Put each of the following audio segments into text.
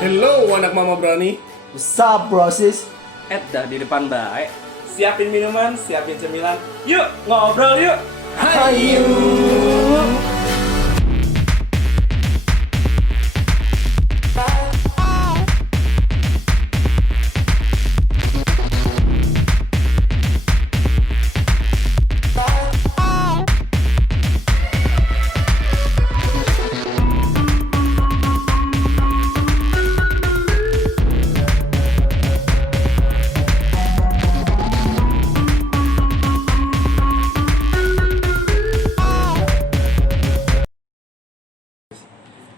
Hello anak mama berani. What's up, brosis? Dah di depan baik. Siapin minuman, siapin cemilan. Yuk, ngobrol yuk. Hayu.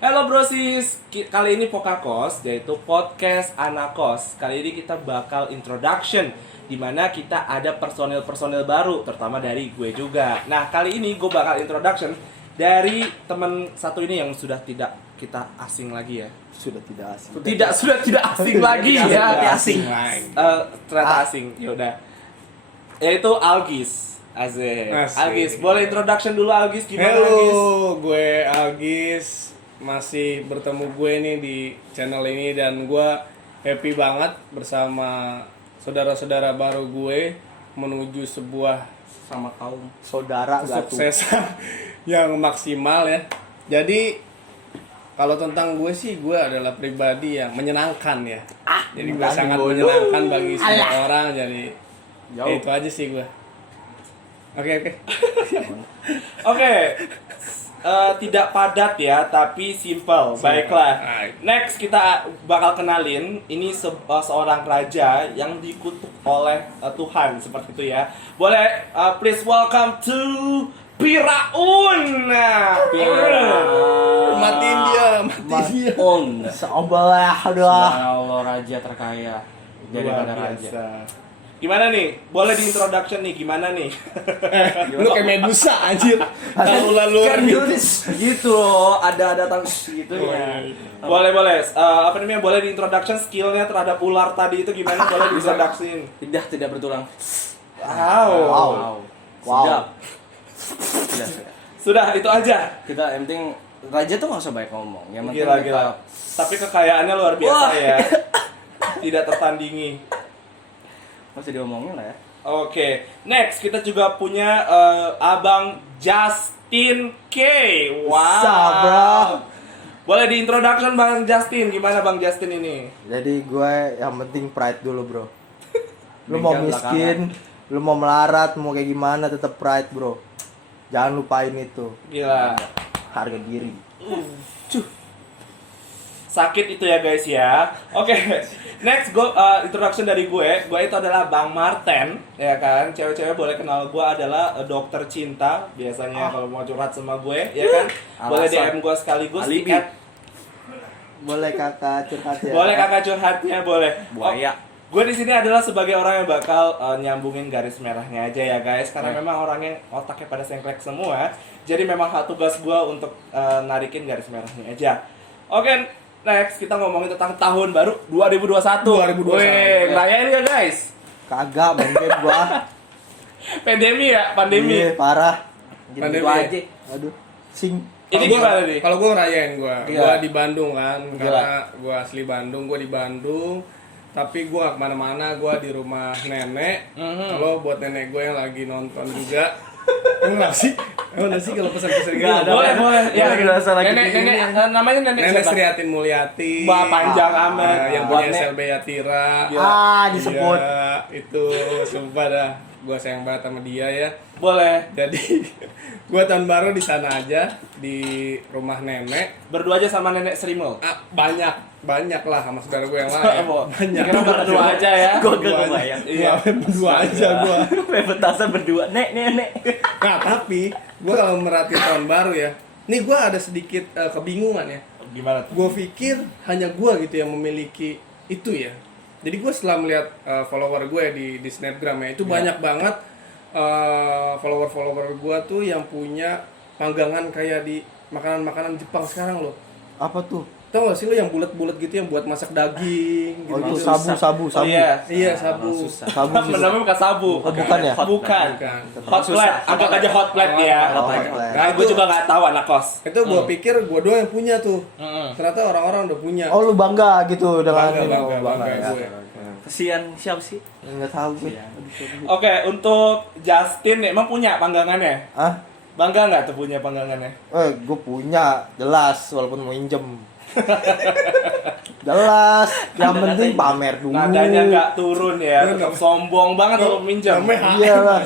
Halo brosis, kali ini Pokakos, yaitu podcast anak kos. Kali ini kita bakal introduction, dimana kita ada personil-personil baru, terutama dari gue juga. Nah, kali ini gue bakal introduction dari teman satu ini yang sudah tidak kita asing lagi ya. Sudah tidak asing. Sudah tidak asing lagi ya. Tidak asing. Ternyata asing. Yaudah. Yaitu Algis. Asik. Algis, boleh introduction dulu Algis, gimana Algis? Halo, gue Algis. Masih bertemu gue nih di channel ini dan gue happy banget bersama saudara-saudara baru gue menuju sebuah Sama kaum Saudara gatu. kesuksesan yang maksimal ya. Jadi kalau tentang gue sih, gue adalah pribadi yang menyenangkan ya. Jadi gue sangat menyenangkan bagi semua orang. Jadi itu aja sih gue. Oke. Oke. Tidak padat ya, tapi simple. Baiklah. Next kita bakal kenalin, ini seorang raja yang dikutuk oleh Tuhan seperti itu ya. Boleh please welcome to Firaun. Nah, Matiin dia. On. Seobalah, aduh. Allah raja terkaya daripada luar raja. biasa. Gimana nih? Boleh di introduction nih, gimana nih? Lu kayak Medusa anjir. Lalu Kan gitu loh, ada gitu ya. Boleh. Apa namanya? Boleh di introduction skillnya terhadap ular tadi itu gimana? Boleh di introduction. Tidak bertulang. Wow. Sedap. Sudah. Sudah, itu aja. Kita yang penting raja tuh nggak usah banyak ngomong. Yang penting Gila. Tapi kekayaannya luar biasa ya. Tidak tertandingi. Masih diomongin lah ya. Oke, next kita juga punya Abang Justin K. Wow. What's up, bro? Boleh di introduction Bang Justin, gimana Bang Justin ini? Jadi gue yang penting pride dulu, bro. Lu mau Bengkel miskin, lu mau melarat, mau kayak gimana, tetap pride, bro. Jangan lupain itu. Gila. Harga diri. Sakit itu ya guys ya. Oke, next introduction dari gue. Gue itu adalah Bang Marten, ya kan. Cewek-cewek boleh kenal gue adalah dokter cinta. Biasanya kalau mau curhat sama gue, ya kan. Boleh DM gue sekaligus di Alibi. Boleh kakak curhat ya? Boleh kakak curhatnya, boleh. Buaya. Gue di sini adalah sebagai orang yang bakal nyambungin garis merahnya aja ya guys, karena memang orangnya otaknya pada sengklek semua. Jadi memang tugas gue untuk narikin garis merahnya aja. Oke. Next, kita ngomongin tentang tahun baru 2021. 2021. Weh, ngerayain gak guys? Kagak, main game gua. Pandemi ya? Pandemi. Iya, parah. Pandemi Gitu ya? aja. Aduh, sing. Ini gimana nih? Kalau gue ngerayain gue Gila. di Bandung kan, Gila. karena gue asli Bandung, gue di Bandung. Tapi gue gak kemana-mana, gue di rumah nenek. Kalau buat nenek gue yang lagi nonton juga, enggak sih? Enggak sih kalau pesan-pesan gitu? Boleh. Ya, Lagi rasa lagi nenek, begini. namanya nenek Nenek siapa? Sriatin Mulyati. Wah, panjang amat. Yang Buat punya Nek. SLB Yatira. Disebut. Iya, itu sumpah dah. Gue sayang banget sama dia ya. Boleh. Jadi gue tahun baru di sana aja, di rumah nenek. Berdua aja sama nenek Srimul. Banyak lah sama saudara gue yang lain. Banyak. Kira berdua aja ya. Gue gak kebayang. Iya, berdua aja gue. Petasan berdua. Nek. Nah, tapi gue kalau merhatiin tahun baru ya, nih gue ada sedikit kebingungan ya. Gimana tuh? Gue pikir hanya gue gitu yang memiliki itu ya. Jadi gue setelah melihat follower gue di Snapgram ya, itu banyak banget follower gue tuh yang punya panggangan kayak di makanan-makanan Jepang sekarang loh. Apa tuh? Tau gak sih lo yang bulat-bulat gitu yang buat masak daging Oh itu gitu. sabu. Oh iya. Iya, sabu. Sabu sih. Namanya bukan sabu. Oh, bukan ya? Bukan. Bukan. Hot plate. Anggap aja hot plate ya. Oh, Apa hot itu? plate. Nah, gue juga nggak tahu anak kos. Itu gua pikir gua doang yang punya tuh. Mm-mm. Ternyata orang-orang udah punya. Oh lu bangga gitu dengan ini. Bangga, Oh, bangga ya. gue. Kesian siapa sih? Enggak tahu gue. Oke, untuk Justin emang punya panggangannya? Ah? Bangga nggak tuh punya panggangannya? Gue punya, jelas walaupun mau minjem. Jelas, yang penting pamer dulu. Nadanya nggak turun ya, tetap sombong banget kalau minjam. Namanya Iya lah.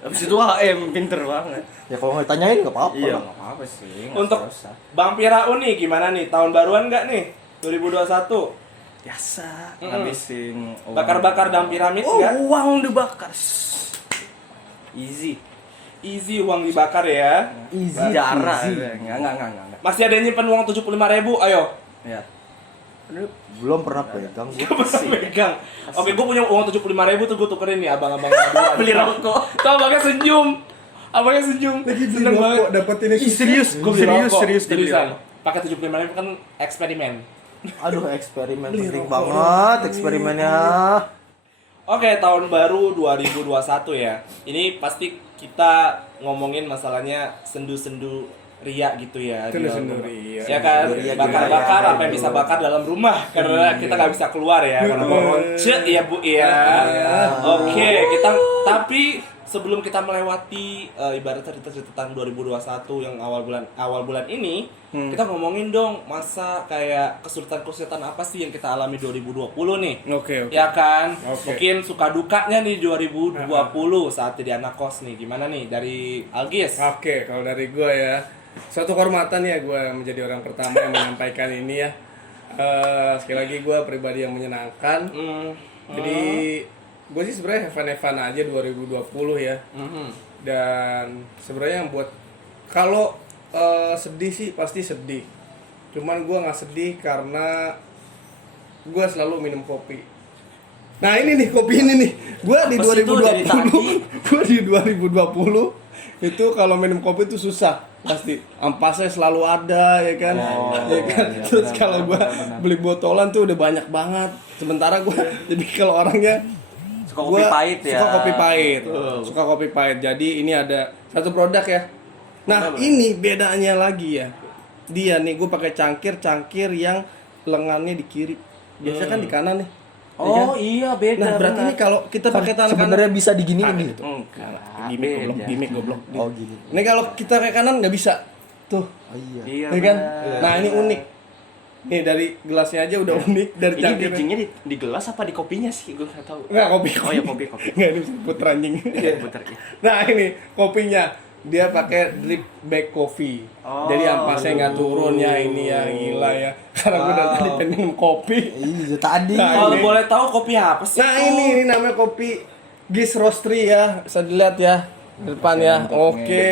Habis itu HM pinter banget. Ya kalau nggak ditanyain nggak apa-apa. Iya, lah. enggak apa-apa sih. Untuk Bang Pirau nih gimana nih? Tahun baruan nggak nih? 2021? biasa Mm-mm. ngabisin uang. Bakar-bakar dalam piramid Oh, nggak? uang dibakar. Easy. Easy uang dibakar ya. Easy. Jarang. easy. Enggak. Masih ada yang nyimpen uang 75.000, ayo. Ya. Belum pernah pegang gue. Pegang. Oke, gue punya uang 75.000 tuh gue tukerin nih abang-abang dua. Beli rokok. Tuh abangnya senyum. Abangnya senyum. Seneng banget. dapat ini. Serius, Gue beli rokok. serius beli Seriusan. rokok. Pakai 75.000 kan eksperimen. Aduh, eksperimen Beli penting rokok banget eksperimennya. Oke, tahun baru 2021 ya. Ini pasti kita ngomongin masalahnya sendu-sendu ria gitu ya. di dalam Sendu-sendu rumah. ria. Ya kan, Sendu ria, bakar-bakar ria, apa yang itu. bisa bakar dalam rumah karena kita nggak bisa keluar ya karena ronce ya Bu ya. Oke, kita tapi sebelum kita melewati ibarat cerita-cerita tahun 2021 yang awal bulan ini, kita ngomongin dong masa kayak kesulitan-kesulitan apa sih yang kita alami 2020 nih. Oke. Ya kan? Oke. Mungkin suka dukanya nih 2020 saat jadi anak kos nih. Gimana nih dari Algis? Oke, kalau dari gue ya, suatu kehormatan ya gue menjadi orang pertama yang menyampaikan ini ya. Sekali lagi gue pribadi yang menyenangkan. Jadi gue sih sebenarnya have-fun aja 2020 ya. Dan sebenarnya yang buat kalau sedih sih pasti sedih. Cuman gue nggak sedih karena gue selalu minum kopi. Nah ini nih kopi ini nih. Gue di Apa sih itu dari tadi? 2020, gue di 2020 itu kalau minum kopi itu susah pasti. Ampasnya selalu ada ya kan. Ya kan. iya, Terus benar, kalau gue benar. beli botolan tuh udah banyak banget. Sementara gue jadi kalau orangnya Suka kopi pahit ya. Suka kopi pahit. Suka kopi pahit. Jadi ini ada satu produk ya. Nah, ini bedanya lagi ya. Dia nih gue pakai cangkir yang lengannya di kiri. Biasanya kan di kanan nih. Oh iya beda. Nah, berarti benar. ini kalau kita pakai tangan kanan Sebenarnya bisa diginiin gitu. Enggak. gimmick goblok. Oh gini. Ini kalau kita pakai kanan nggak bisa. Tuh, Oh iya. Iya ya kan? benar. Nah, ini unik. Nih dari gelasnya aja udah unik dari Ini cangkirnya. bridgingnya di gelas apa di kopinya sih? Gue nggak tahu. Enggak kopi. Oh ya kopi. Enggak ini puter anjing. Iya putar ya. Nah ini kopinya dia pakai drip bag coffee. Oh, Jadi ampasnya nggak turun ya ini ya gila ya. Karena gue dari tadi pengen minum kopi. Iya tadi. Nah, Kalau ini. boleh tahu kopi apa sih? Nah ini namanya kopi Gis Roastery ya. Bisa dilihat ya di depan ya. Oke.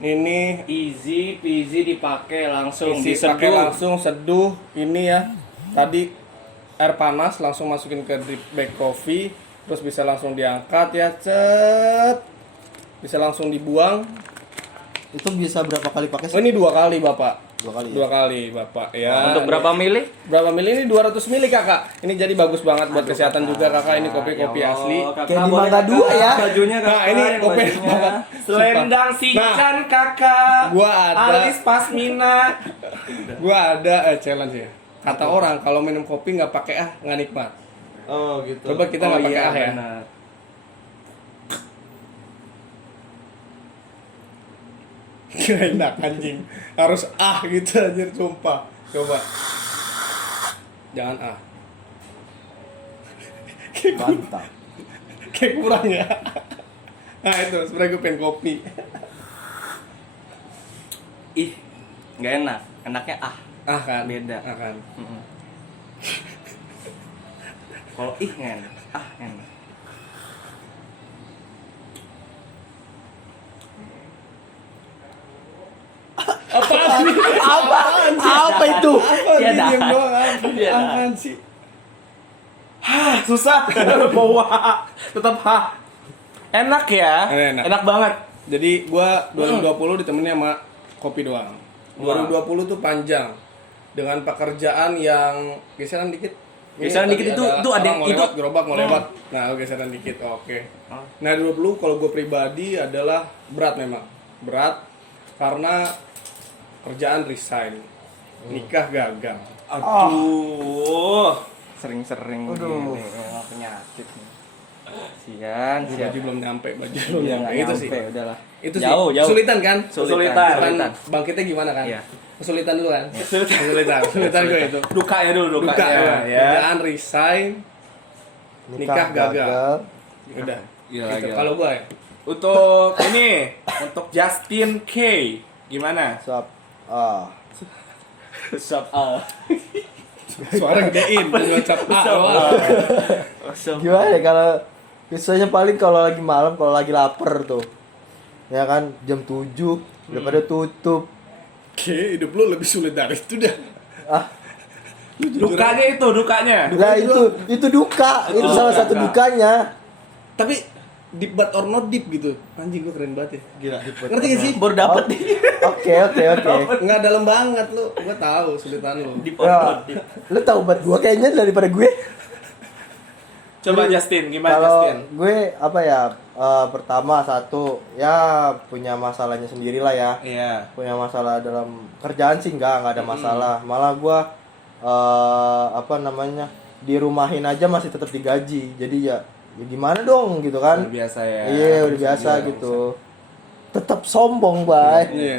Ini Easy peasy dipakai langsung isi pakai langsung seduh ini ya. Tadi air panas langsung masukin ke drip bag coffee, terus bisa langsung diangkat ya, cet. Bisa langsung dibuang. Itu bisa berapa kali pakai Oh sih? ini 2 kali Bapak. 2 kali. 2 kali Bapak ya. Untuk berapa mili? Berapa mili ini 200 mili Kakak. Ini jadi bagus banget buat kesehatan juga Kakak. Ini kopi-kopi asli. Kayak di Mangga 2 ya. Bajunya Nah, ini kopi banget. Selendang sikan kakak. Gua ada. Alis pasmina. Gua ada challenge ya. Kata orang kalau minum kopi nggak pakai nggak nikmat. Oh gitu. Coba kita nggak pakai ya. benar. Kira enak anjing. Harus gitu anjir sumpah. Coba. Jangan Mantap. Kayak kurang ya. Nah itu sebenarnya gue pengen kopi. Ih, nggak enak. Enaknya Kan Beda. kan. Kalau nggak enak. Enak. Apaan sih? Apa itu? Apa Iya, sih dah. diam doang? Iya, dah. Apaan sih? Susah. Bawa. Tetap Enak ya. Enak. Enak banget. Jadi gua 2020 ditemenin sama kopi doang. 2020 tuh panjang. dengan pekerjaan yang geseran dikit. Geseran Ini dikit tadi itu ada orang mau itu. lewat, gerobak mau lewat. Nah, geseran dikit. Oke. Nah, dulu kalau gue pribadi adalah berat memang. Berat karena kerjaan resign. Nikah gagal. Aduh. Sering-sering Aduh. gini, memang penyakit nih. Sian, Baju belum nyampe, baju belum Iya, nyampe. nggak Itu sih. nyampe, udahlah. Itu sih. Jauh. Kesulitan kan? Kesulitan. Kan bangkitnya gimana kan? Iya. Kesulitan dulu kan? Kesulitan gue itu. Dukanya dulu, Duka dukanya. ya. Kerjaan resign, nikah gagal. Udah. Gila, Gitu. gila. Kalau gue ya. Untuk ini, untuk Justin K. Gimana? Suap. Suara gedein di WhatsApp. Gimana ya kalau biasanya paling kalau lagi malam, kalau lagi lapar tuh. Ya kan jam 7 udah pada tutup. Oke, hidup lu lebih sulit dari itu dah. Ah, Dukanya itu, dukanya. lah itu duka. Itu Oh, salah satu duka. dukanya. Tapi deep but or not deep gitu. Anjing gue keren banget ya. Gila. Ngerti gak sih? Baru dapet nih. Oke. Nggak dalam banget lu. Gue tahu sulitan lu. Ya, lu tahu buat gua kayaknya daripada gue. Coba Justin, gimana Kalau Justin? gue apa ya? Pertama satu ya punya masalahnya sendiri lah ya. Iya. Punya masalah dalam kerjaan sih nggak ada masalah. Malah gua apa namanya? Dirumahin aja masih tetap digaji. Jadi ya gimana dong gitu kan? Udah biasa ya. Iya, udah biasa gitu. Tetap sombong, Bay. Iya.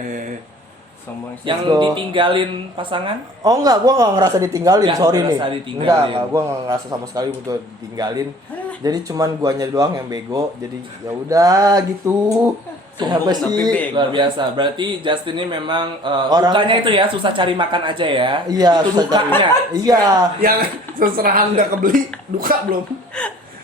Sombong sih. Yang Go. ditinggalin pasangan? Oh enggak, gua enggak ngerasa ditinggalin, Nggak sorry ngerasa nih. ditinggalin. Enggak, gua enggak ngerasa sama sekali butuh ditinggalin. Jadi cuman guanya doang yang bego. Jadi ya udah gitu. Kenapa Sombong tapi sih? bego. Luar biasa. Berarti Justin ini memang Orang- dukanya itu ya susah cari makan aja ya. Iya, Itu susah cari- dukanya. Iya. Yang seserahan udah kebeli, duka belum?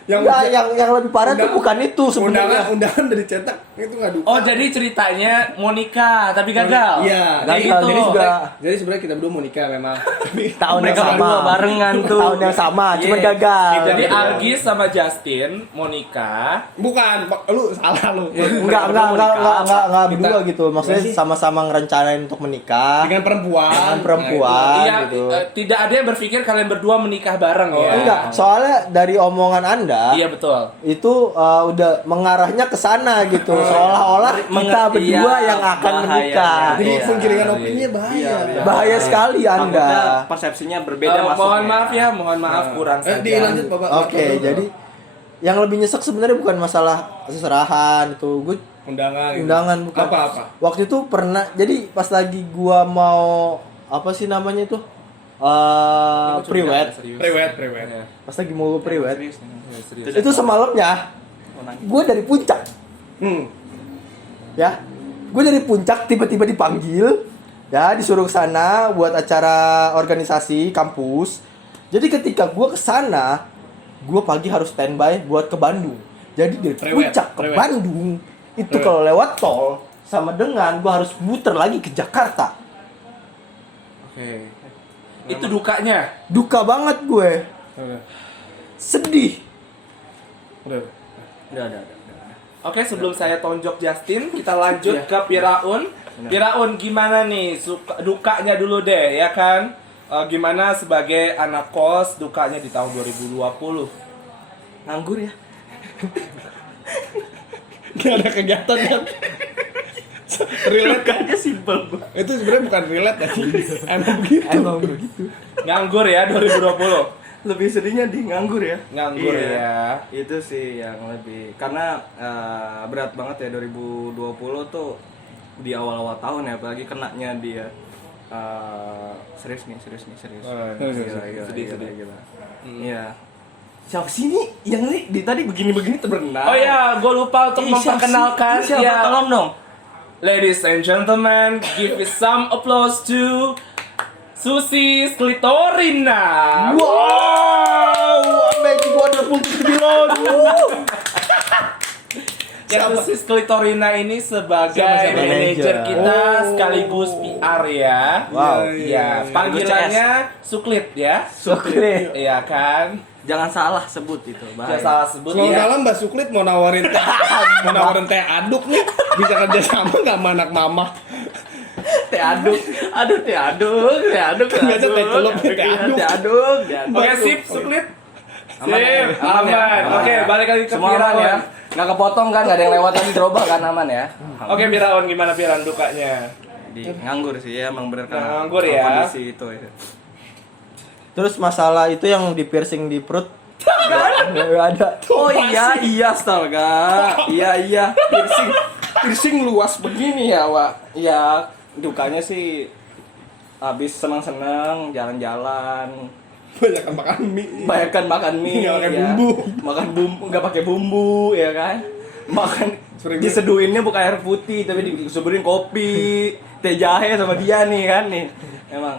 Yang Enggak, yang lebih parah tuh bukan itu sebenarnya. undangan dari cetak itu nggak duka. Oh, jadi ceritanya mau nikah tapi gagal. Iya. Gagal, Kayak gitu. jadi juga Jadi sebenarnya kita berdua mau nikah memang. Tapi tahun yang Mereka sama. berdua barengan tuh. Tahun yang sama, cuman Iya. gagal. Jadi Gitu. Algis sama Justin mau nikah. bukan, lu salah lu. Enggak berdua Kita- gitu. Maksudnya Gimana sih? sama-sama ngerencanain untuk menikah Dengan perempuan. dengan perempuan Iya, gitu. tidak ada yang berpikir kalian berdua menikah bareng ya. Enggak, soalnya dari omongan Anda Iya betul. itu udah mengarahnya ke sana gitu. Seolah-olah kita Mengerti, berdua iya, yang akan bahayanya. menikah. Jadi Iya. penggiringan opininya bahaya. Iya. Bahaya sekali Takutnya Anda. persepsinya berbeda masuknya. Mohon maaf ya, mohon maaf kurang saja. Dilanjut Bapak. Oke, jadi yang lebih nyesek sebenarnya bukan masalah seserahan itu. Gue undangan. Gitu. undangan bukan. Apa-apa? Waktu itu pernah, jadi pas lagi gua mau apa sih namanya itu? Priwet. Priwet. Iya. Pas lagi mau priwet. Serius. Serius. Itu semalamnya gue dari puncak. Ya. Gue dari puncak tiba-tiba dipanggil. Ya, disuruh ke sana buat acara organisasi kampus. Jadi ketika gue ke sana, gue pagi harus standby buat ke Bandung. Jadi dari Priwet, puncak ke priwet. Bandung itu Priwet. kalau lewat tol sama dengan gue harus muter lagi ke Jakarta. Oke. Itu dukanya. Duka banget gue. Sedih. Udah. Udah. Oke, sebelum saya tonjok Justin, kita lanjut ke Piraun. Piraun gimana nih? Dukanya dulu deh, ya kan? Gimana sebagai anak kos dukanya di tahun 2020? Nganggur ya. Gak ada kegiatan kan? Relate kan? Dukanya simpel gua. Itu sebenarnya bukan relate tadi. Emang begitu. Nganggur ya 2020. Lebih sedihnya di nganggur ya. Nganggur Iya. ya. Itu sih yang lebih karena berat banget ya 2020 tuh di awal-awal tahun ya, apalagi kenanya dia serius. Sedih. Gila. Iya. Siapa sih ini yang nih di tadi begini-begini terbenar? Oh ya, gue lupa untuk memperkenalkan siapa? ya. Tolong dong. Ladies and gentlemen, give it some applause to Susi Sklitorina. Wow, amazing wonderful to be Lord. Ya, Susi Sklitorina ini sebagai Siapa? manajer Manajer. kita sekaligus PR ya. Wow. Ya, panggilannya Suklit ya. Suklit. Iya kan? Jangan salah sebut itu, Jangan bahaya. salah sebut Kalau ya. dalam Mbak Suklit mau nawarin teh aduk nih, bisa kerja sama nggak sama anak mama? Teh aduk. Aduh, teh aduk. Teh aduk. Biasa teh celup, teh aduk. Teh aduk. Oke, sip, Suklit. Aman, Sip, aman ya? aman. Oke, balik lagi ke Semua aman Firaun. ya. Nggak kepotong kan, nggak ada yang lewat lagi gerobak kan, aman ya. Oke, Firaun gimana Firaun dukanya? Nganggur sih ya, emang bener kan. Nganggur ya. Kondisi itu ya. Terus masalah itu yang di piercing di perut nggak ada. Oh iya astaga. Iya. Piercing luas begini ya, Wak. Iya, dukanya sih habis senang-senang jalan-jalan. Banyak makan mie. Bayangkan makan mie, Nggak pakai ya. bumbu. Makan bumbu, nggak pakai bumbu, ya kan? Makan Sering diseduhinnya bukan air putih, tapi disuburin kopi, teh jahe sama dia nih kan nih. Emang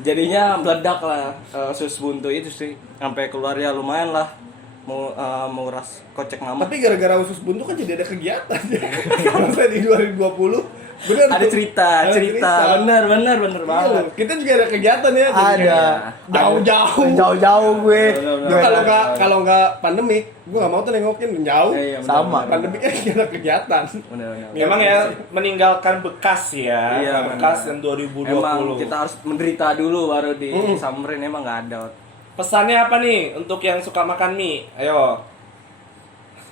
jadinya meledak lah sus buntu itu sih, sampai keluar ya lumayan lah. Mau nguras kocek mama. Tapi gara-gara usus buntu kan jadi ada kegiatan ya. Karena saya di 2020 bener Ada tuh. cerita. Bener Iya, banget. kita juga ada kegiatan ya. jadi Ada. kayak Jauh-jauh gue. Kalau nggak pandemi, gue nggak mau tuh nengokin jauh. Iya, Sama. Pandemi kan kita ada kegiatan. Bener. Memang ya meninggalkan bekas ya. Iya, Bekas benar. yang 2020. Emang kita harus menderita dulu baru disamperin, emang nggak ada. Pesannya apa nih untuk yang suka makan mie? Ayo.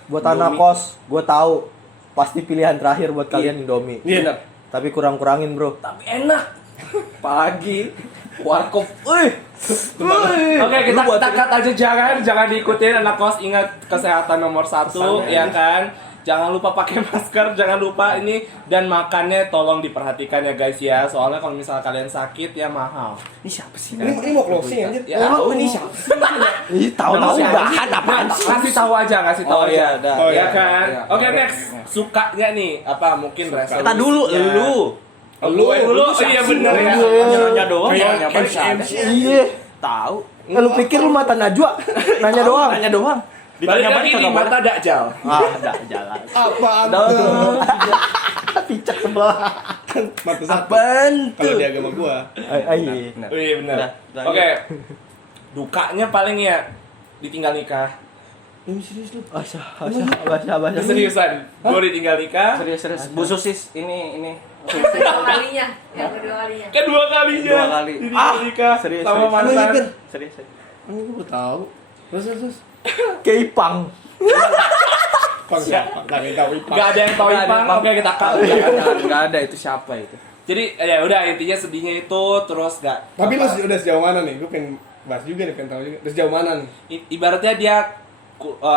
Buat anak kos, gue tahu pasti pilihan terakhir buat kalian Indomie. Iya. Tapi kurang-kurangin, bro. Tapi enak. Pagi warkop. Oke, kita cut aja, jangan diikutin anak kos. Ingat kesehatan nomor 1, ya kan? Jangan lupa pakai masker, jangan lupa ini, dan makannya tolong diperhatikan ya guys ya. Soalnya kalau misalnya kalian sakit ya mahal. Ini siapa sih? Ini mau closing anjir. Ya, Oh, ini siapa? Ih, tahu-tahu Siapa? bahan apaan sih? Kasih tahu aja, kasih tahu Oh, aja. iya, dah. Oh, Ya iya. kan? Iya. Oke, next. Sukanya nih apa mungkin resolusinya? Kita dulu, lu. Lu dulu. Oh, iya bener ya. Nanya doang, Kayak nanya apa MC. Iya. tahu. Lu pikir lu mata Najwa? Nanya doang. Nanya doang. Balik Ditanya lagi balik di kagak boleh. mata Dakjal. Ah, ada jalan. Apaan Dong. tuh? Picak sebelah. Mata satu. Apaan Kalau tuh? di agama gua. Iya. Benar. Oh iya benar. Udah, Oke. Dukanya paling ya ditinggal nikah. Serius lu? Bahasa. Keseriusan. Gue ditinggal nikah. Serius. Bu Susis ini. Kedua kalinya, yang kedua kalinya. Kedua kalinya. Dua kali. Ditinggal nikah serius, sama serius. mantan. Serius. Gue baru tahu. Terus. Kayak Ipang. Pang siapa? Kami tahu Ipang. Gak ada yang tahu Nggak ada, Ipang. Bang. Oke kita cut. Enggak ada itu siapa itu. Jadi ya udah intinya sedihnya itu terus gak. Tapi lu udah sejauh mana nih? Gue pengen bahas juga nih, pengen tahu juga. Udah sejauh mana nih? Ibaratnya dia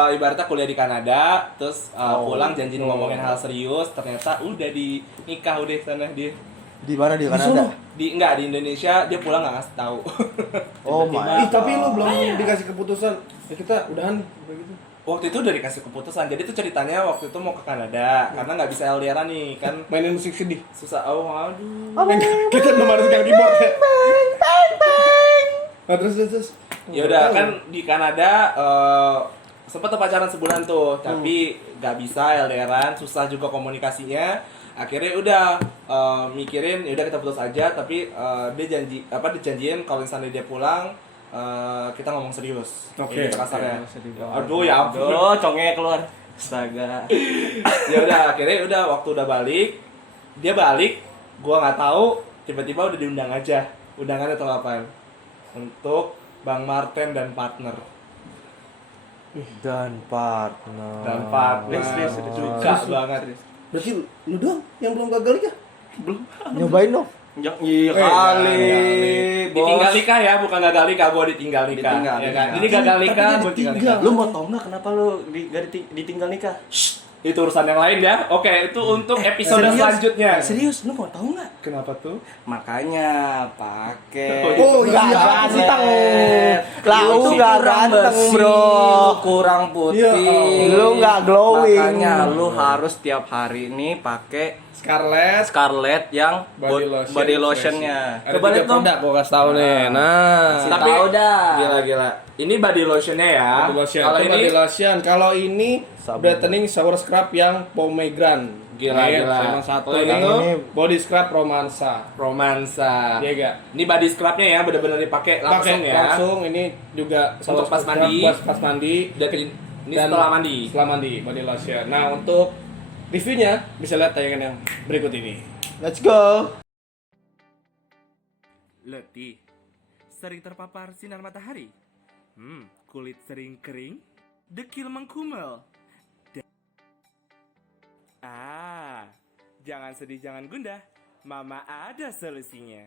ibaratnya kuliah di Kanada, terus pulang janji ngomongin hal serius, ternyata udah di nikah udah sana dia. Di mana di Kanada? Di Indonesia dia pulang nggak ngasih tahu. Oh my. Ih, tapi lu belum dikasih keputusan. Ya kita udahan begitu. Waktu itu udah dikasih keputusan. Jadi tuh ceritanya waktu itu mau ke Kanada karena nggak bisa LDR nih kan Mainin musik sedih. susah. Oh aduh. Kita belum harus pegang keyboard ya. Nah, terus. Ya udah kan di Kanada sempat tuh pacaran sebulan tuh, tapi nggak bisa LDRan, susah juga komunikasinya. Akhirnya udah mikirin, ya udah kita putus aja. Tapi dia dijanjiin kalau misalnya dia pulang kita ngomong serius. Oke. Gitu kasarnya. Aduh ya ampun. Aduh, congek keluar. Astaga. Ya udah akhirnya udah waktu udah balik, dia balik, gua nggak tahu, tiba-tiba udah diundang aja. Undangannya tau apaan? Untuk Bang Martin dan partner. Dan partner. Dan partner. Serius. Suka banget. Berarti lu doang yang belum gagal nikah? Nyobain dong. Iya kali. Ditinggal nikah ya, bukan gagal nikah, gua ditinggal nikah. Ditinggal, Ya kan? ditinggal. Ini gagal Tapi nikah, dia gua tinggal ditinggal. nikah. Lu mau tau nggak kenapa lu ditinggal nikah? Itu urusan yang lain ya. Oke, itu untuk episode serius? selanjutnya. Serius, lu mau tau nggak? Kenapa tuh? Makanya pakai. Oh, Nggak iya. ganteng. Lah, Lah, lu nggak ganteng, bro. Kurang putih. Iya. Lu nggak glowing. Makanya lu harus tiap hari ini pakai Scarlett yang body lotionnya. Ada Coba 3 lihat dong. produk gua kasih tahu nih. Nah, Kasih Tapi tahu dah. Gila. Ini body lotionnya ya. body lotion. Kalau Itu ini body lotion. Kalau ini Sabun. brightening shower scrub yang pomegranate. Gila. Sama satu Kalau ini ini body scrub romansa. romansa. Iya gak? Ini body scrubnya ya, benar-benar dipakai langsung Pakai ya. langsung. Ini juga Untuk shower pas scrub mandi. buat pas mandi. Dan ini Dan setelah mandi. Setelah mandi body lotion. Nah, untuk reviewnya bisa lihat tayangan yang berikut ini. Let's go. Letih? Sering terpapar sinar matahari? Kulit sering kering? Dekil mengkumel? Jangan sedih, jangan gundah. Mama ada solusinya.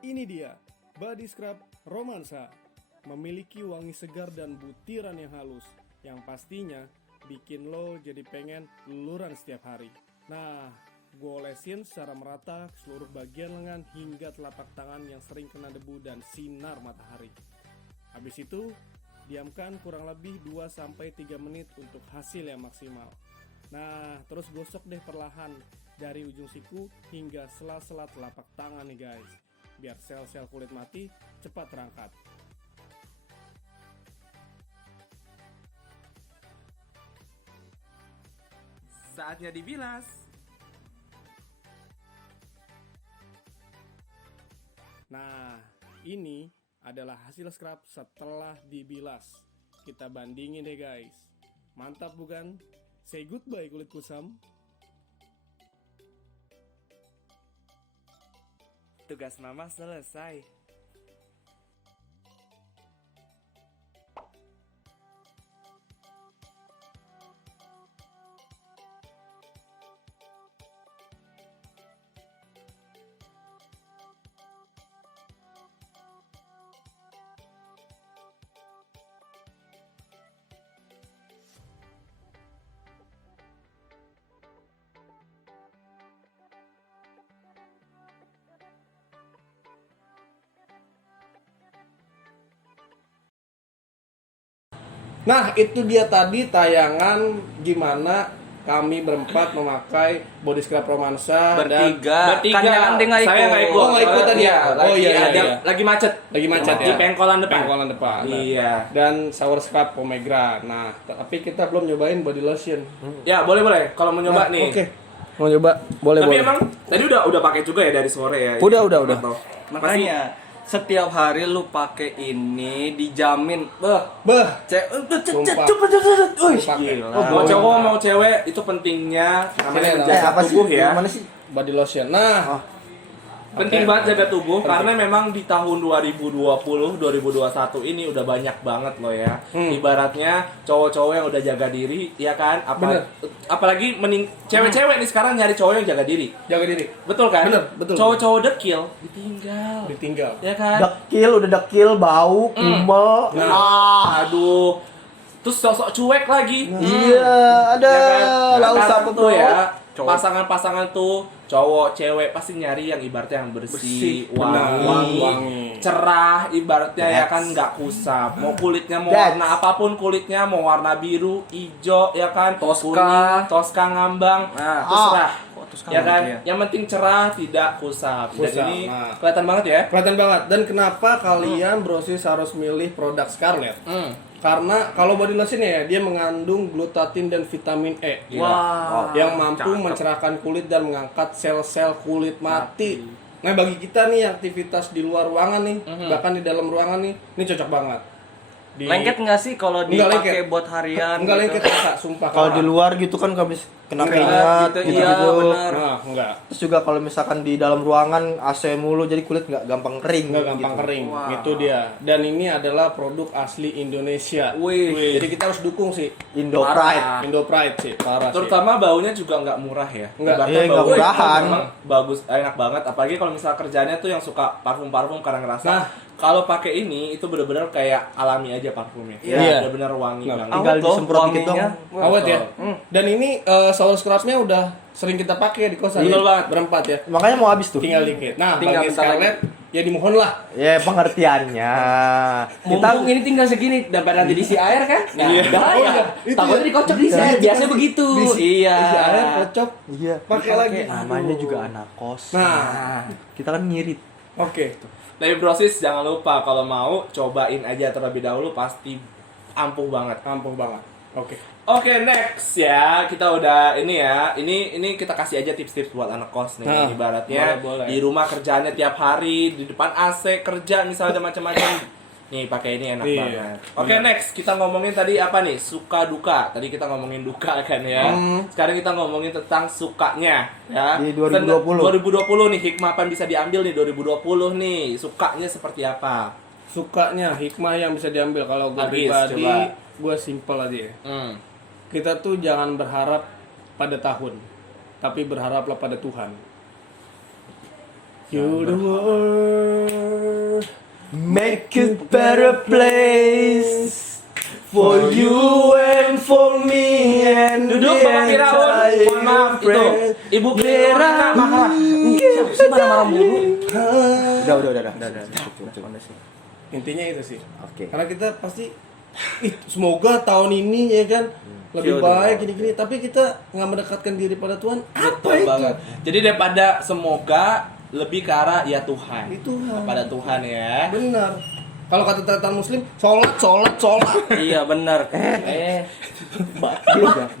Ini dia, body scrub romansa. Memiliki wangi segar dan butiran yang halus, yang pastinya bikin lo jadi pengen luluran setiap hari. Nah, gue olesin secara merata ke seluruh bagian lengan hingga telapak tangan yang sering kena debu dan sinar matahari. Habis itu, diamkan kurang lebih 2-3 menit untuk hasil yang maksimal. Nah, terus gosok deh perlahan dari ujung siku hingga sela-sela telapak tangan nih guys, biar sel-sel kulit mati cepat terangkat. Saatnya dibilas. Nah, ini adalah hasil scrub setelah dibilas. Kita bandingin deh guys. Mantap bukan? Say goodbye kulit kusam. Tugas mama selesai. Nah, itu dia tadi tayangan gimana kami berempat memakai body scrub romansa Bertiga. Bertiga. Kan jangan dia nggak Saya ikut. nggak ikut. Oh, nggak ikut tadi ya? Oh, iya, iya, iya. Lagi macet. Lagi macet Di ya? pengkolan depan. Pengkolan depan. Iya. Dan shower scrub Omegra. Nah, tapi kita belum nyobain body lotion. Ya, boleh. Kalau mau nyoba Nah, nih. Oke. Mau nyoba? Boleh, Tapi boleh. emang tadi udah pakai juga ya dari sore ya? Udah. Atau- Makanya setiap hari lu pakai ini dijamin Beh, Sumpah. Pakai. gila. Mau cowok mau cewek itu pentingnya namanya Sini, menjaga apa sih? tubuh ya. Mana sih? Body lotion. Nah, Penting Oke. banget jaga tubuh Penting. karena memang di tahun 2020 2021 ini udah banyak banget loh ya. Ibaratnya cowok-cowok yang udah jaga diri, ya kan? Bener. Apalagi cewek-cewek nih sekarang nyari cowok yang jaga diri. jaga diri. Betul kan? Bener, betul. Cowok-cowok dekil ditinggal. Ditinggal. Ya kan? Udah dekil, bau, kumel. Aduh. Terus sosok cuek lagi. Iya, ada Ya kan? lalu Sekarang satu tuh ya. Cowok. Pasangan-pasangan tuh cowok, cewek pasti nyari yang ibaratnya yang bersih, benar. wangi, Wangi. cerah, ibaratnya ya That's- kan nggak kusam. Mau kulitnya mau That's- warna apapun kulitnya, mau warna biru, hijau, ya kan, Tosca. kuning, toska ngambang, Nah. terserah. Tosca Ya kan, ngambang, iya. yang penting cerah, tidak kusam. Dan Kusam, ini nah. kelihatan banget ya. Kelihatan banget. Dan kenapa kalian brosis harus milih produk Scarlett? Karena kalau body lotion ya, dia mengandung glutatin dan vitamin E. Wah. Yang mampu Cakep. mencerahkan kulit dan mengangkat sel-sel kulit mati. Nah, bagi kita nih aktivitas di luar ruangan nih, bahkan di dalam ruangan nih, ini cocok banget. Lengket nggak sih kalau Nggak dipakai lengket. buat harian? Enggak gitu? lengket Kak, sumpah. Kalau Kak. di luar gitu kan habis kena Enggak, keringat gitu, gitu, iya, gitu. benar. Nah, enggak. Terus juga kalau misalkan di dalam ruangan AC mulu jadi kulit nggak gampang kering. Enggak gampang gitu. kering. Wow. Itu dia. Dan ini adalah produk asli Indonesia. Wih. Jadi kita harus dukung sih. Indo Parah. Pride. Indo Pride sih, parah sih. Terutama baunya juga nggak murah ya. Nggak. Ibaratnya Iya, nggak baunya murahan. memang bagus, enak banget. Apalagi kalau misalnya kerjanya tuh yang suka parfum-parfum karena ngerasa Nah. kalau pakai ini itu benar-benar kayak alami aja parfumnya. Iya. Benar-benar wangi Nah, banget. Tinggal Awet loh disemprot dikit wanginya. dong. Awet ya. Dan ini shower scrubnya udah sering kita pakai di kosan. Betul ya? banget. Berempat ya. Makanya mau habis tuh. Tinggal dikit. Nah, Tinggal bagi bentar Scarlett ya dimohonlah. Ya pengertiannya. Kita Mumpung ini tinggal segini daripada nanti diisi air kan? Nah, bahaya. Oh, iya. Itu Takutnya ya. dikocok di Bisa. biasanya begitu. Iya. Isi air kocok. iya. Pakai lagi. Namanya Aduh. juga anak kos. Nah. Kita kan ngirit. Oke. Tapi brosis jangan lupa kalau mau cobain aja terlebih dahulu pasti ampuh banget. Ampuh banget. Oke. Oke, next ya. Kita udah ini ya. Ini kita kasih aja tips-tips buat anak kos nih. Nah, Ibaratnya boleh. di rumah kerjaannya tiap hari, di depan AC kerja misalnya macam-macam. Nih pakai ini enak Iya. banget. Oke, next kita ngomongin tadi apa nih? Suka duka. Tadi kita ngomongin duka kan ya. Sekarang kita ngomongin tentang sukanya ya. Di 2020. 2020 nih hikmah apa yang bisa diambil nih 2020 nih? Sukanya seperti apa? Sukanya hikmah yang bisa diambil kalau gue Agis, pribadi, coba. gue simple aja ya. Hmm. Kita tuh jangan berharap pada tahun, tapi berharaplah pada Tuhan. You the world, Make it better place for you and for me and Duduk Bapak Firaun. Mohon maaf itu. Ibu Firaun marah. Siapa sih marah-marah mulu? Udah. intinya itu sih. Oke. Karena kita pasti, semoga tahun ini ya kan lebih baik gini-gini, tapi kita nggak mendekatkan diri pada Tuhan. Apa Betul itu? banget. Jadi daripada semoga lebih ke arah ya Tuhan. Itu Kepada Tuhan ya. benar. Kalau kata catatan Muslim, sholat. Iya benar.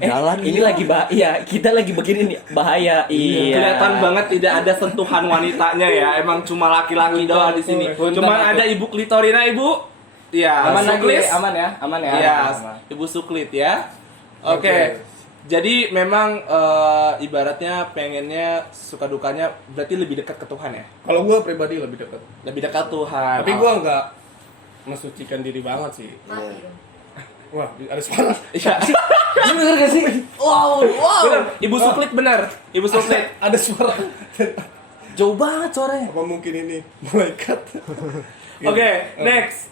Jalan Ini lagi bahaya. Kita lagi begini nih bahaya. Iya. Kelihatan banget tidak ada sentuhan wanitanya ya. Emang cuma laki-laki doang di sini. Cuma ada Ibu Klitorina, Ibu. Iya, Aman lagi, Suklis. aman ya, aman ya. Iya, Aman. Ibu Suklit ya. Oke. Jadi memang ibaratnya pengennya suka dukanya berarti lebih dekat ke Tuhan ya. Kalau gue pribadi lebih dekat. Lebih dekat Tuhan. Tapi gue nggak mensucikan diri banget sih. Mati dong. Wah, ada suara. Iya. Bener gak sih? Wow. Benar. Ibu Suklit benar. Ibu Suklit. Ada suara. Jauh banget suaranya. Apa mungkin ini malaikat? Oke, next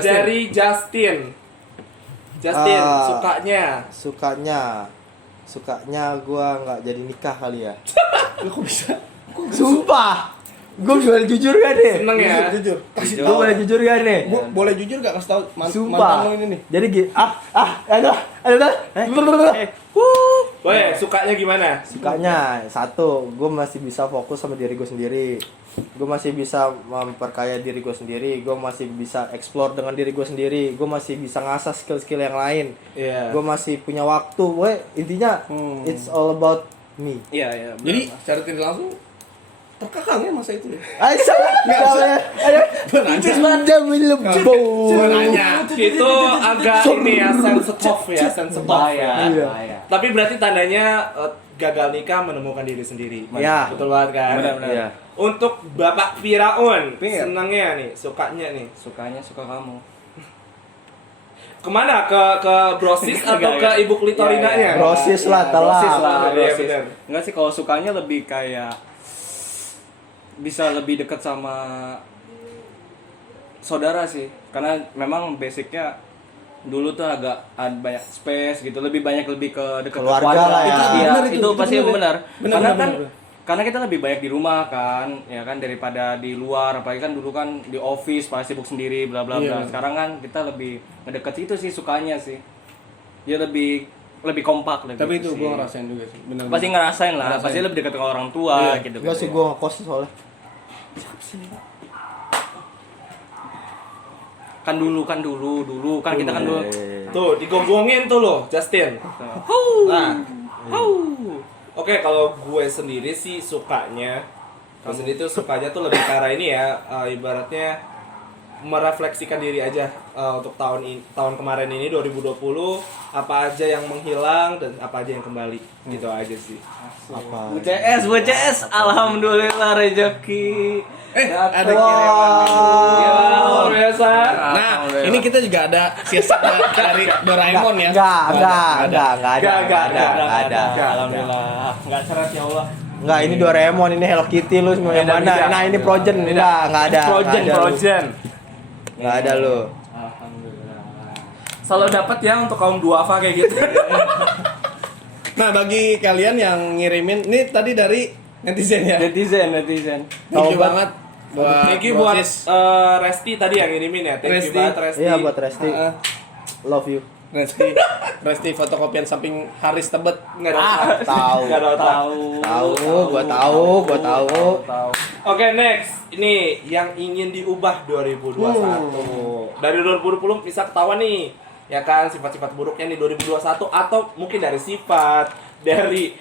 dari Justin. Justin, sukanya gua nggak jadi nikah kali ya. Lu kok bisa? Sumpah. Gua boleh jujur gak nih? Seneng ya? Jujur. Kasih Gua tahu. boleh jujur gak nih? Gua boleh jujur gak kasih tahu mantan Sumpah. lo ini nih? Jadi ada. Boleh, sukanya gimana? Sukanya satu, gue masih bisa fokus sama diri gue sendiri. Gue masih bisa memperkaya diri gue sendiri. Gue masih bisa explore dengan diri gue sendiri. Gue masih bisa ngasah skill-skill yang lain. Iya. Gue masih punya waktu. Weh, intinya it's all about me. Iya, iya. Jadi secara tidak langsung terkekang ya masa itu ya? Ayo, salah. Ayo. Sudah belum. Cuma nanya. Itu agak ini ya, sensitif ya. Iya. Tapi berarti tandanya gagal nikah menemukan diri sendiri. Iya. Betul banget kan? Benar-benar. Iya. Untuk Bapak Firaun, Fir. senangnya nih, sukanya nih. Sukanya suka kamu. Kemana? Ke brosis atau ke Ibu Klitorinanya? Brosis lah, telah. Brosis lah, Iya, brosis. benar. Enggak sih, kalau sukanya lebih kayak bisa lebih dekat sama saudara sih. Karena memang basicnya dulu tuh agak ada banyak space gitu, lebih ke dekat Keluarga lah ya. Iya, Benar itu itu pasti benar ya. benar. Benar, Karena benar, kan benar. karena kita lebih banyak di rumah kan, ya kan, daripada di luar. Apalagi kan dulu kan di office pasti sibuk sendiri bla bla bla. Iya. Sekarang kan kita lebih ngedeket itu sih sukanya sih. Dia lebih kompak lebih. Tapi itu sih. gue ngerasain juga sih. Benar. Pasti ngerasain lah, Ngerasain. pasti lebih dekat ke orang tua Iya. gitu. Enggak sih, gue ngekos soalnya. Kan dulu kan kita kan dulu. Tuh, digonggongin tuh loh, Justin. Nah, oke, kalau gue sendiri sih sukanya, gue sendiri tuh sukanya tuh lebih ke arah ini ya, ibaratnya merefleksikan diri aja untuk tahun kemarin ini 2020, apa aja yang menghilang dan apa aja yang kembali, gitu aja sih. Apa? BCS, alhamdulillah rezeki. Ada Gila, luar biasa. Nah, ini kita juga ada sisa dari Doraemon ya. Enggak ada. Alhamdulillah. Enggak seret ya Allah. Enggak, ini Doraemon, ini Hello Kitty lu semua yang mana? Nah, ini Frozen. Enggak ada. Frozen. Enggak ada lu. Alhamdulillah. Selalu dapat ya untuk kaum duafa kayak gitu. Nah, bagi kalian yang ngirimin, ini tadi dari netizen ya. Netizen. Thank you banget buat Thank you buat Brosis. Resti tadi yang ngirimin ya. Thank you Resti. banget Resti. Iya, buat Resti. Love you. Resti fotokopian samping Haris Tebet. Nggak ada. Tahu. Nggak ada otak. Gua tahu. Oke, next. Ini yang ingin diubah 2021. Dari 2020 bisa ketahuan nih. Ya kan, sifat-sifat buruknya nih 2021 atau mungkin dari sifat, dari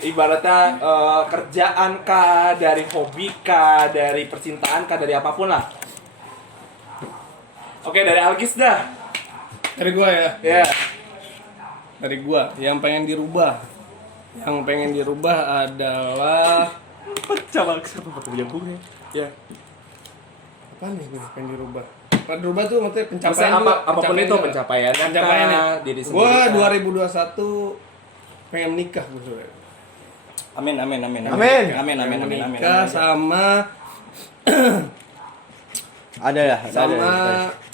ibaratnya kerjaan kah, dari hobi kah, dari percintaan kah, dari apapun lah. Oke, dari Algis dah. Dari gua ya. Ya. Dari gua yang pengen dirubah. Yang pengen dirubah adalah Pecah banget siapa punya gue. Ya. apa nih yang pengen dirubah? Pengen dirubah tuh maksudnya pencapaian Maksudnya juga, apapun itu juga. pencapaiannya. Pencapaiannya. Diri sendiri. Gua kah? 2021 pengen menikah gua. Amin. Amin. Pengen menikah sama Ada ya? sama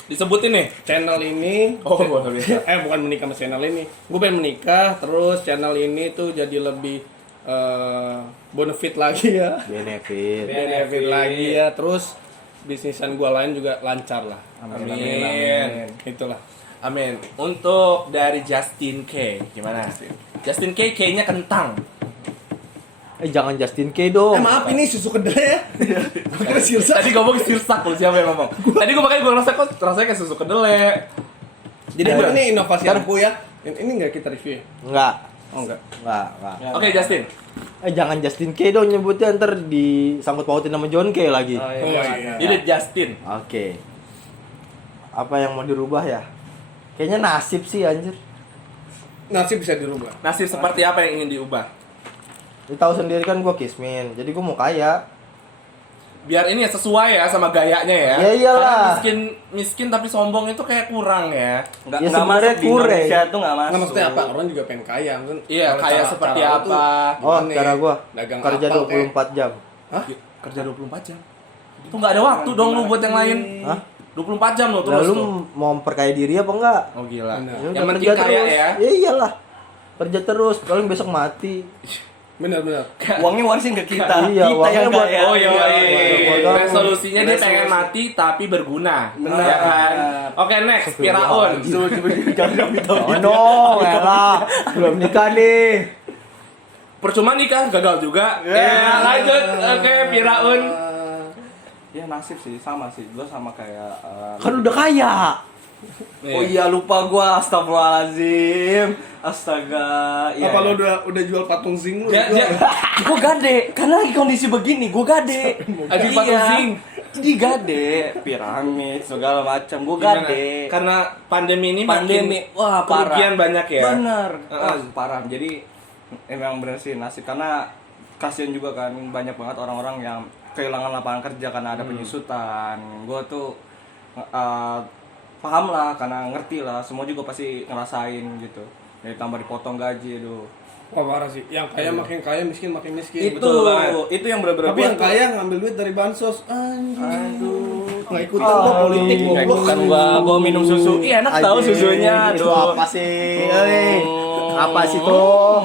Disebutin nih. channel ini. Oh, luar biasa. Bukan menikah sama channel ini. Gue pengen menikah terus channel ini tuh jadi lebih benefit lagi ya. Benefit lagi ya. Terus bisnisan gue lain juga lancar lah. Amin. Itulah. Amin. Untuk dari Justin K, gimana? Justin K kayaknya kentang. Jangan Justin K dong. Maaf ini susu kedelai ya. Gue kira silsa. Tadi ngomong sirsak lu siapa yang ngomong? Tadi gue ngerasa kok rasanya kayak susu kedelai. Jadi ini inovasi aku ya. Ini enggak kita review ya? Enggak. Oh enggak. Enggak. Oke, Justin. Jangan Justin K dong nyebutnya, ntar disangkut pautin sama John K lagi. Oh, iya. Jadi Justin. Oke. Apa yang mau dirubah ya? Kayaknya nasib sih anjir. Nasib bisa dirubah. Nasib seperti apa yang ingin diubah? Lu tahu sendiri kan gue kismin, jadi gue mau kaya. Biar ini ya sesuai ya sama gayanya ya. Ya iyalah. Karena miskin tapi sombong itu kayak kurang ya. Ya sebenarnya di kurang. Indonesia tuh nggak masuk. Nah, maksudnya apa? Orang juga pengen kaya kan. Iya, Kalau kaya cara- seperti cara lu apa? tuh Oh, gimana cara ya? gue Dagang kerja apa, 24 jam. Hah? Kerja 24 jam. Itu nggak ada waktu dong lu buat yang lain. Hah? 24 jam lo terus Lalu tuh. mau memperkaya diri apa enggak? Oh gila. Benar. Ya Yang udah penting kerja kaya terus. ya. Ya iyalah. Kerja terus, paling besok mati. Benar. Uangnya warisin ke kita. Iya, kita uangnya yang buat- kaya. Oh iya, Bodoh. resolusinya dia pengen mati tapi berguna. Benar ya kan? Oke, next Firaun. Oh no, elah. Belum nikah nih. Percuma nikah gagal juga. Ya, lanjut. Oke, Firaun. Ya nasib sih sama sih. Gua sama kayak Kan udah kaya. Oh iya lupa gua, astagfirullahaladzim. Astaga. Iya, Apa iya. lu udah jual patung zinc lu? Gua gade, karena lagi kondisi begini, gua gade. Lagi patung zinc. Di gade, piramid segala macam, gua Gimana? gade. Karena pandemi ini Pandemi, makin wah parah. kerugian banyak ya. Bener, wah parah. Jadi emang bener sih nasib, karena kasihan juga kan banyak banget orang-orang yang kehilangan lapangan kerja karena ada penyusutan. Gua tuh paham lah, karena ngerti lah, semua juga pasti ngerasain gitu. Jadi tambah dipotong gaji, aduh. Wah parah sih. Yang kaya makin kaya, miskin makin miskin. Itu betul banget. itu yang bener-bener Tapi gua yang tuh- kaya ngambil duit dari bansos. Aduh. Nggak ikutan Oh, gua politik Nggak goblok. ikutan gua minum susu. Iya enak tahu Anjing, susunya. Itu Aduh. apa sih? Apa sih tuh?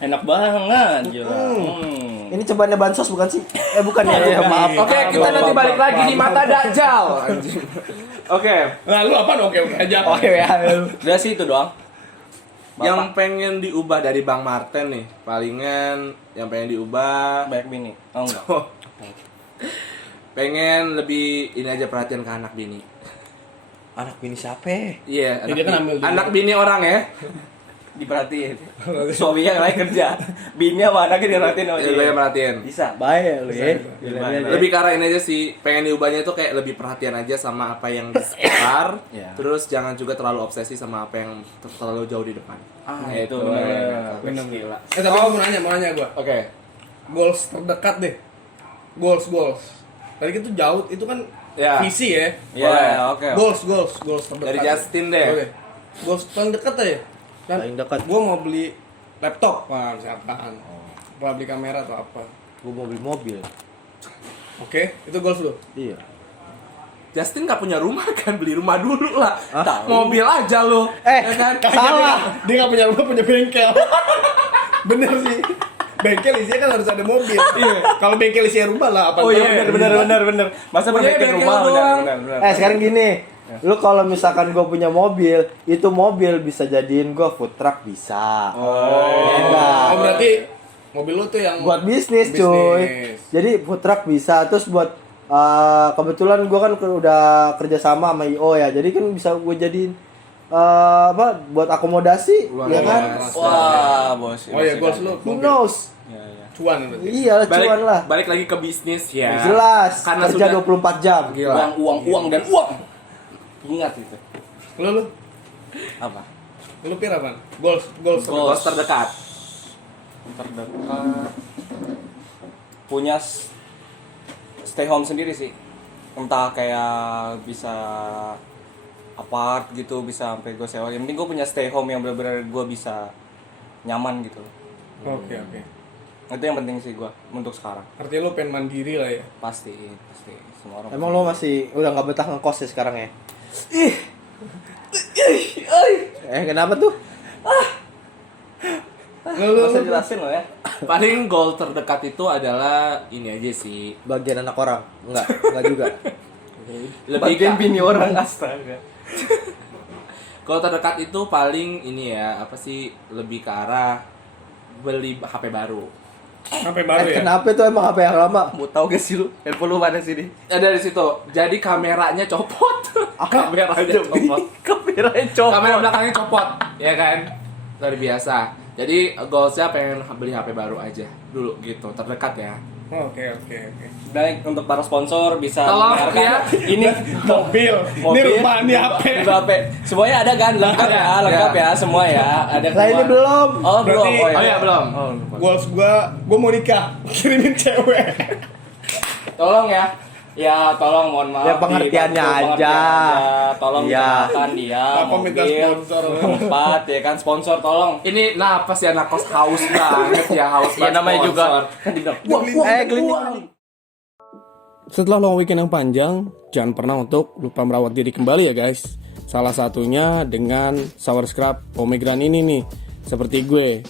Enak banget, gila. Ini cobaannya bansos bukan sih? Bukan ya, maaf. Oke, kita nanti balik lagi di mata Dajjal. Oke, Nah, lu apa dong? Oke aja. Oke ya. Udah sih itu doang. yang pengen diubah dari Bang Marten nih, palingan yang pengen diubah Banyak bini. Oh enggak. pengen lebih ini aja perhatian ke anak bini. Anak bini siapa? Iya, Ya, dia kan ambil dulu. anak bini orang ya. Diperhatiin. Suaminya yang lain kerja. Bininya sama anaknya diperhatiin sama Lebih banyak perhatian. Bisa. Baik lu ya. Lebih ke arah ini aja sih, pengen diubahnya itu kayak lebih perhatian aja sama apa yang di sekitar. Iya. Terus jangan juga terlalu obsesi sama apa yang terlalu jauh di depan. Itu Bener. Gila. Tapi gua mau nanya gua. Oke. Goals terdekat deh. Goals. Tadi itu jauh, itu kan Ya. visi ya. Iya, oke. Goals terdekat. Dari Justin deh. Oke. Goals paling dekat aja. Kan Paling dekat. gua mau beli laptop, misalkan. Mau beli kamera atau apa. Gue mau beli mobil. Oke, itu goals lu. Iya. Justin nggak punya rumah kan, beli rumah dulu lah. Tahu. Mobil aja lo. Ya kan? Salah. Dia nggak punya rumah, punya bengkel. Bener sih. Bengkel isinya kan harus ada mobil. Iya. Kalau bengkel isinya rumah lah apa? Oh iya benar. Masa Punya perbaikan bengkel rumah doang. benar. Sekarang gini. Lu kalau misalkan gue punya mobil, itu mobil bisa jadiin gue food truck bisa. Oh, berarti mobil lu tuh yang Buat bisnis cuy. Jadi food truck bisa. Terus buat kebetulan gue kan udah kerja sama IO ya. Jadi kan bisa gue jadiin buat akomodasi, Luar ya kan? biasa. Wah, bos. Oh iya, goals lu. Who knows? Iya. Cuan berarti. Iya, cuan lah. Balik lagi ke bisnis ya. Jelas, Karena kerja sudah 24 jam. gila. Uang dan uang. Ingat itu. Lu Apa? lu pir apa? Goals Goals terdekat. Terdekat punya stay home sendiri sih. Entah kayak bisa apart gitu, bisa sampai gue sewa. Yang penting gue punya stay home yang benar-benar gue bisa nyaman gitu. Oke. Itu yang penting sih gue untuk sekarang. Artinya lu pengen mandiri lah ya. Pasti semua orang. Emang lo masih udah nggak betah ngekos ya sekarang ya? Kenapa tuh? Lu Bisa jelasin lo ya. Paling goal terdekat itu adalah ini aja sih. Bagian anak orang? Enggak juga. Lebih Bagian ke- bini orang, astaga. Goal terdekat itu paling ini ya, apa sih, lebih ke arah beli HP baru. sampai baru ya. Kenapa itu emang HP yang lama? Mau tahu gak sih lu? Handphone lu mana sini? Dari situ. Jadi kameranya copot. Kameranya copot. Kameranya copot. Kamera belakangnya copot, ya kan? Luar biasa. Jadi goalsnya pengen beli HP baru aja dulu gitu, terdekat ya. Oke. Baik, untuk para sponsor bisa Tolong, mendengarkan. ya. Ini Mobil. Ini rumah, ini HP. HP. Semuanya ada kan? Lengkap Ada, ya, lengkap ya, semua ya. Ada Lah ini semua. belum. Oh, belum. Berarti- Oh ya belum. Oh, lupa. Goals gua mau nikah. Kirimin cewek. Tolong ya. Ya, tolong mohon maaf. Ya, pengertiannya dibantu, aja. Tolong Iya. dikenalkan dia, Apa minta mobil, sponsor? tempat, ya kan sponsor tolong. Ini napas ya, anak kos haus banget ya, haus Ya banget namanya juga sponsor. kan dibilang Klinik. Setelah long weekend yang panjang, jangan pernah untuk lupa merawat diri kembali ya guys. Salah satunya dengan shower scrub pomegranate ini nih. Seperti gue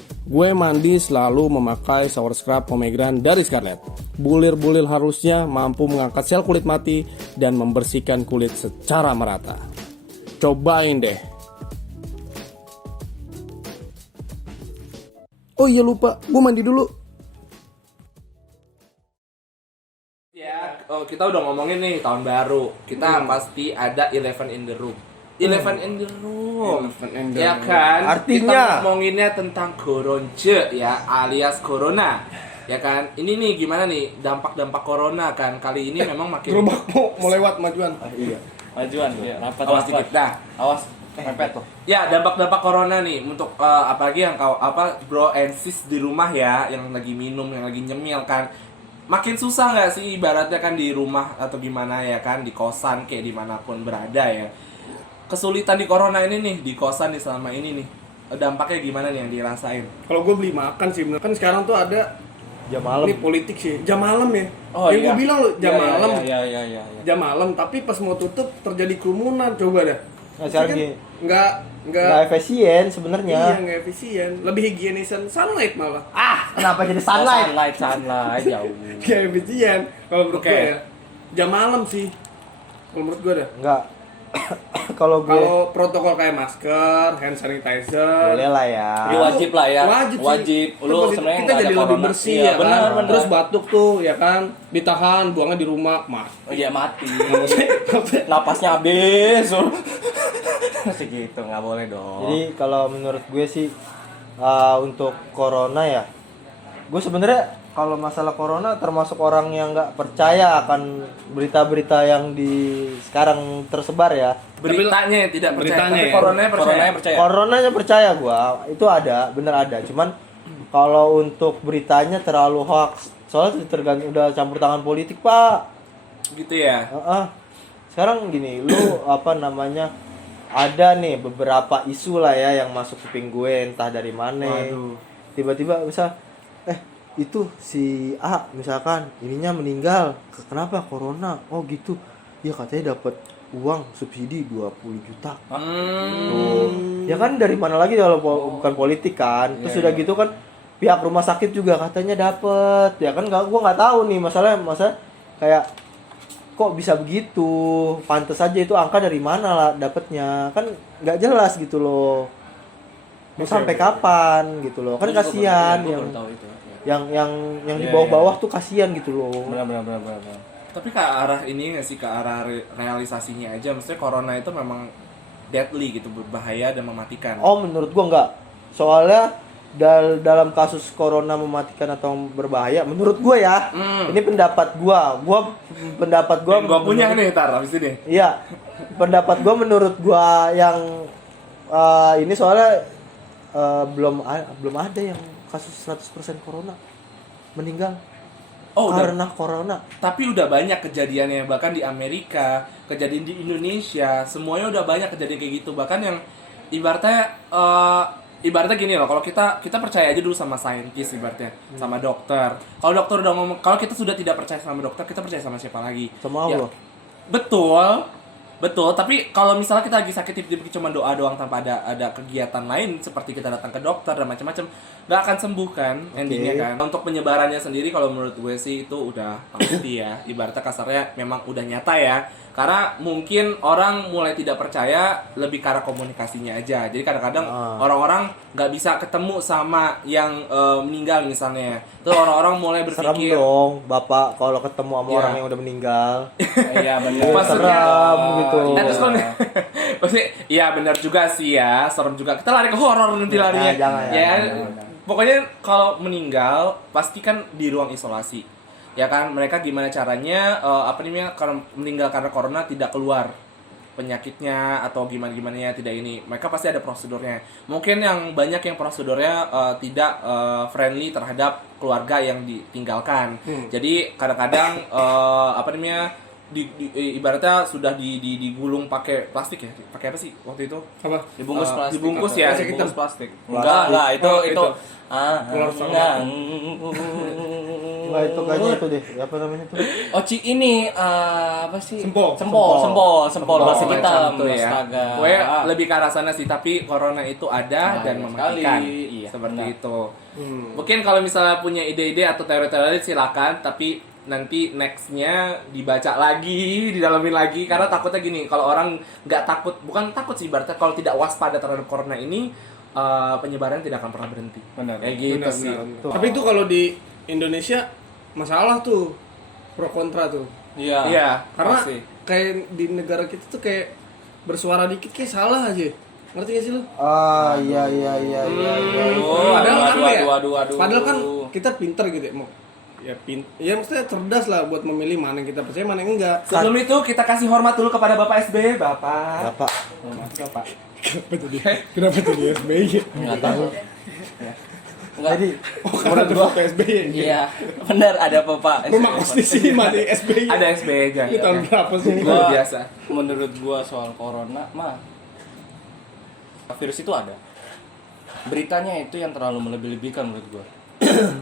mandi selalu memakai shower scrub pomegranate dari Scarlett. Bulir-bulir halusnya mampu mengangkat sel kulit mati dan membersihkan kulit secara merata. Cobain deh. Oh iya lupa, gue mandi dulu. Ya, kita udah ngomongin nih tahun baru. Kita pasti ada 11 in the room. 11 in the room. 11 in the Ya room. kan? Artinya? Kita ngomonginnya tentang koronce ya, alias corona. Ya kan? Ini nih gimana nih dampak-dampak corona kan kali ini memang makin Gerobak mau lewat majuan. Iya. majuan ya, rapat awas dikit dah. Awas. Mepet tuh. Ya, dampak-dampak corona nih untuk apalagi yang bro and sis di rumah ya, yang lagi minum, yang lagi nyemil kan. Makin susah nggak sih ibaratnya kan di rumah atau gimana ya kan, di kosan kayak dimanapun berada ya. Kesulitan di corona ini nih, di kosan nih selama ini nih. Dampaknya gimana nih yang dirasain? Kalau gue beli makan sih, bener. Kan sekarang tuh ada Jam malam. ini politik sih, jam malam ya. Oh, Yang iya. gue bilang loh, jam malam. Iya. Jam malam, tapi pas mau tutup terjadi kerumunan, coba dah. Nah, sekarang Kan gini. nggak Nggak efisien iya sebenarnya. nggak efisien, lebih higienisan sunlight malah. Kenapa jadi sunlight? Sunlight jauh. Nggak efisien kalau menurut Oke. gue ya. Jam malam sih, kalau menurut gue dah. Enggak. Kalau gue Kalau protokol kayak masker, hand sanitizer, boleh lah ya. Ini wajib lah ya. Wajib sih. Wajib. Itu Lu pasti sebenarnya kita nggak ada jadi lebih corona. bersih Iya, ya benar, kan. benar. Terus batuk tuh ya kan, ditahan, buangnya di rumah, Oh, iya mati. Napasnya habis. Masih gitu, nggak boleh dong. Jadi kalau menurut gue sih untuk corona ya, gue sebenarnya kalau masalah corona termasuk orang yang nggak percaya akan berita-berita yang di sekarang tersebar ya. Beritanya yang tidak percaya, Beritanya tapi ya. coronanya percaya. Coronanya percaya. Coronanya percaya gue, itu ada, bener ada. Cuman kalau untuk beritanya terlalu hoax, soalnya tergantung udah campur tangan politik pak. Gitu ya. Sekarang gini, lu apa namanya? Ada nih beberapa isu lah ya yang masuk kuping gue entah dari mana. Waduh. Tiba-tiba misal itu si A misalkan ininya meninggal. Kenapa? Corona. Oh gitu. Ya katanya dapat uang subsidi 20 juta. Tuh. Ya kan dari mana lagi kalau bukan politik kan. Terus udah gitu kan pihak rumah sakit juga katanya dapat. Ya kan gua nggak tahu nih masalah kayak kok bisa begitu, pantes aja itu angka dari mana lah dapatnya, kan nggak jelas gitu loh, mau sampai kapan gitu loh, kan kasihan yang di bawah-bawah tuh kasihan gitu loh. Benar. Tapi ke arah ini nggak sih, ke arah realisasinya aja, maksudnya corona itu memang deadly gitu, berbahaya dan mematikan. Oh menurut gua nggak, soalnya dalam kasus corona mematikan atau berbahaya, menurut gue ya, ini pendapat gue Gua punya nih ntar habis ini. iya, pendapat gue menurut gue yang ini soalnya belum ada yang kasus 100% corona meninggal karena corona. Tapi udah banyak kejadiannya, bahkan di Amerika, kejadian di Indonesia, semuanya udah banyak kejadian kayak gitu. Bahkan yang ibaratnya gini loh, kalau kita percaya aja dulu sama saintis ibaratnya, sama dokter. Kalau dokter udah ngomong, kalau kita sudah tidak percaya sama dokter, kita percaya sama siapa lagi? Sama Ya, Allah. Betul, tapi kalau misalnya kita lagi sakit tiba-tiba cuma doa doang tanpa ada kegiatan lain seperti kita datang ke dokter dan macam-macam, nggak akan sembuh kan endingnya kan. Untuk penyebarannya sendiri kalau menurut gue sih itu udah pasti ya, ibaratnya kasarnya memang udah nyata ya. Karena mungkin orang mulai tidak percaya lebih karena komunikasinya aja. Jadi kadang-kadang orang-orang nggak bisa ketemu sama yang meninggal misalnya. Terus orang-orang mulai Serem berpikir dong, Bapak kalau ketemu sama Iya. orang yang udah meninggal. Iya benar. Maksudnya Serem gitu. terus kan maksudnya iya benar juga sih ya, serem juga. Kita lari ke horor nanti larinya. jangan. Pokoknya kalau meninggal pasti kan di ruang isolasi. Ya kan, mereka gimana caranya karena meninggal karena corona tidak keluar penyakitnya atau gimana ya, tidak ini. Mereka pasti ada prosedurnya. Mungkin yang banyak yang prosedurnya tidak friendly terhadap keluarga yang ditinggalkan. Jadi kadang-kadang ibaratnya sudah digulung pakai plastik ya. Pakai apa sih waktu itu? Apa? Dibungkus plastik. Dibungkus apa? ya. Dibungkus plastik. Enggak. Itu Oh, itu. itu. Wah, itu kayaknya itu deh. Apa namanya tuh? ini apa sih? Sempol. Sempol bahasa kita Macam tuh ya. astaga. Gue lebih ke arah sana sih, tapi corona itu ada dan Bahaya mematikan. sekali. Iya, Seperti benar. itu. Mungkin kalau misalnya punya ide-ide atau teori-teori silakan, tapi nanti nextnya dibaca lagi, didalamin lagi, karena takutnya gini, kalau orang nggak takut, bukan takut sih ibaratnya, kalau tidak waspada terhadap corona ini, penyebaran tidak akan pernah berhenti. Benar. Kayak gitu Benar, sih. benar. Tapi itu kalau di Indonesia masalah tuh pro kontra tuh. Iya. Iya. Karena pasti. kayak di negara kita tuh kayak bersuara dikit kayak salah aja. Ngerti gak sih lu? Iya. Padahal kan kita pinter gitu ya. Ya maksudnya cerdas lah buat memilih mana yang kita percaya, mana yang enggak. Sebelum itu kita kasih hormat dulu kepada Bapak SBY, Bapak. Bapak. Kenapa tuh dia? Kenapa tuh dia SBY? Enggak tahu. Enggak. Jadi Karena ada Bapak SBY. Iya, benar ada Bapak. Rumah kos di sini mana SBY? Ada SBY aja. Ini tahun berapa sih? Luar biasa. Menurut gua soal corona mah virus itu ada. Beritanya itu yang terlalu melebih-lebihkan menurut gua.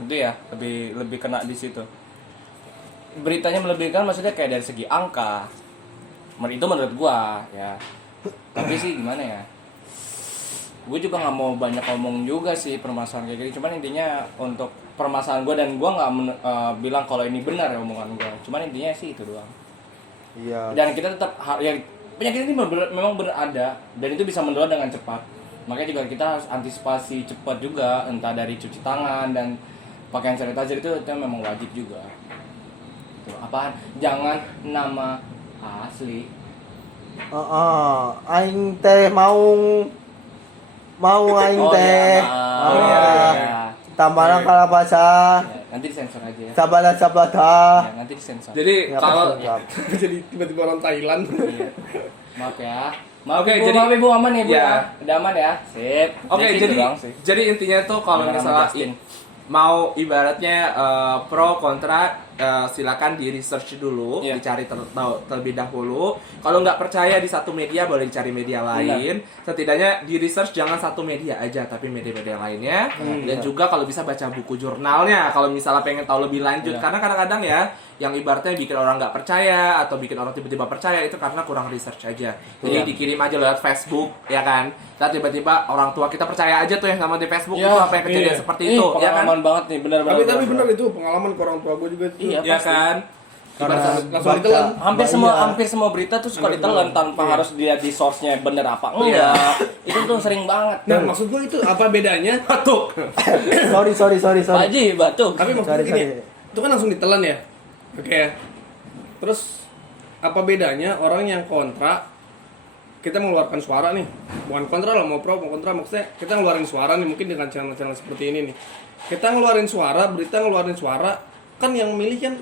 Itu ya, lebih kena di situ. Beritanya melebihkan maksudnya kayak dari segi angka. Itu menurut gua ya. Tapi sih gimana ya? Gue juga nggak mau banyak ngomong juga sih permasalahan kayak gini. Cuman intinya untuk permasalahan gue, dan gue nggak bilang kalau ini benar ya omongan gue. Cuman intinya sih itu doang. iya. Dan kita tetap ya, penyakit ini memang berada dan itu bisa menular dengan cepat. Makanya juga kita harus antisipasi cepat juga, entah dari cuci tangan dan pakaian sanitizer itu memang wajib juga. Tuh, apaan? Jangan nama asli. Aing teh mau aing teh. Tambahan kalau bahasa Nanti disensor aja ya. sabada sabada. Ya, nanti disensor. Jadi kalau Jadi tiba-tiba orang Thailand. Iya. Maaf ya. Maaf Oke, Ibu, jadi- maaf Ibu, aman ya Bu Ya. ya. Udah aman ya. Sip. Oke, Sip, jadi itu doang sih. jadi intinya tuh kalau Dengan nama misalnya Justin. mau ibaratnya pro kontra, silakan di research dulu, Iya. dicari terlebih dahulu. Kalau nggak percaya di satu media, boleh dicari media lain. Setidaknya di research jangan satu media aja, tapi media-media lainnya. Dan juga kalau bisa baca buku jurnalnya. Kalau misalnya pengen tahu lebih lanjut, Iya. karena kadang-kadang ya yang ibaratnya bikin orang nggak percaya atau bikin orang tiba-tiba percaya itu karena kurang research aja. Jadi Iya. dikirim aja lewat Facebook, ya kan? Dan tiba-tiba orang tua kita percaya aja tuh yang sama di Facebook Iya, itu apa yang kejadian iya. seperti Ih, itu, ya kan? pengalaman banget nih, benar-benar. Tapi benar itu pengalaman ke orang tua gue juga itu. Iya, Ya pasti. kan? Karena langsung ditelan. Hampir semua berita tuh suka ditelan tanpa harus dia di source-nya bener apa Iya. enggak. Itu tuh sering banget. Nah, maksud gue itu apa bedanya? Batuk. sorry. Pak Haji, batuk. Tapi maksudnya Sorry, gini, sorry. itu kan langsung ditelan ya. Oke. Terus apa bedanya orang yang kontra kita mengeluarkan suara nih, bukan kontra lah, mau pro mau kontra, maksudnya kita ngeluarin suara nih mungkin dengan channel-channel seperti ini nih. Kita ngeluarin suara, berita ngeluarin suara, kan yang milih kan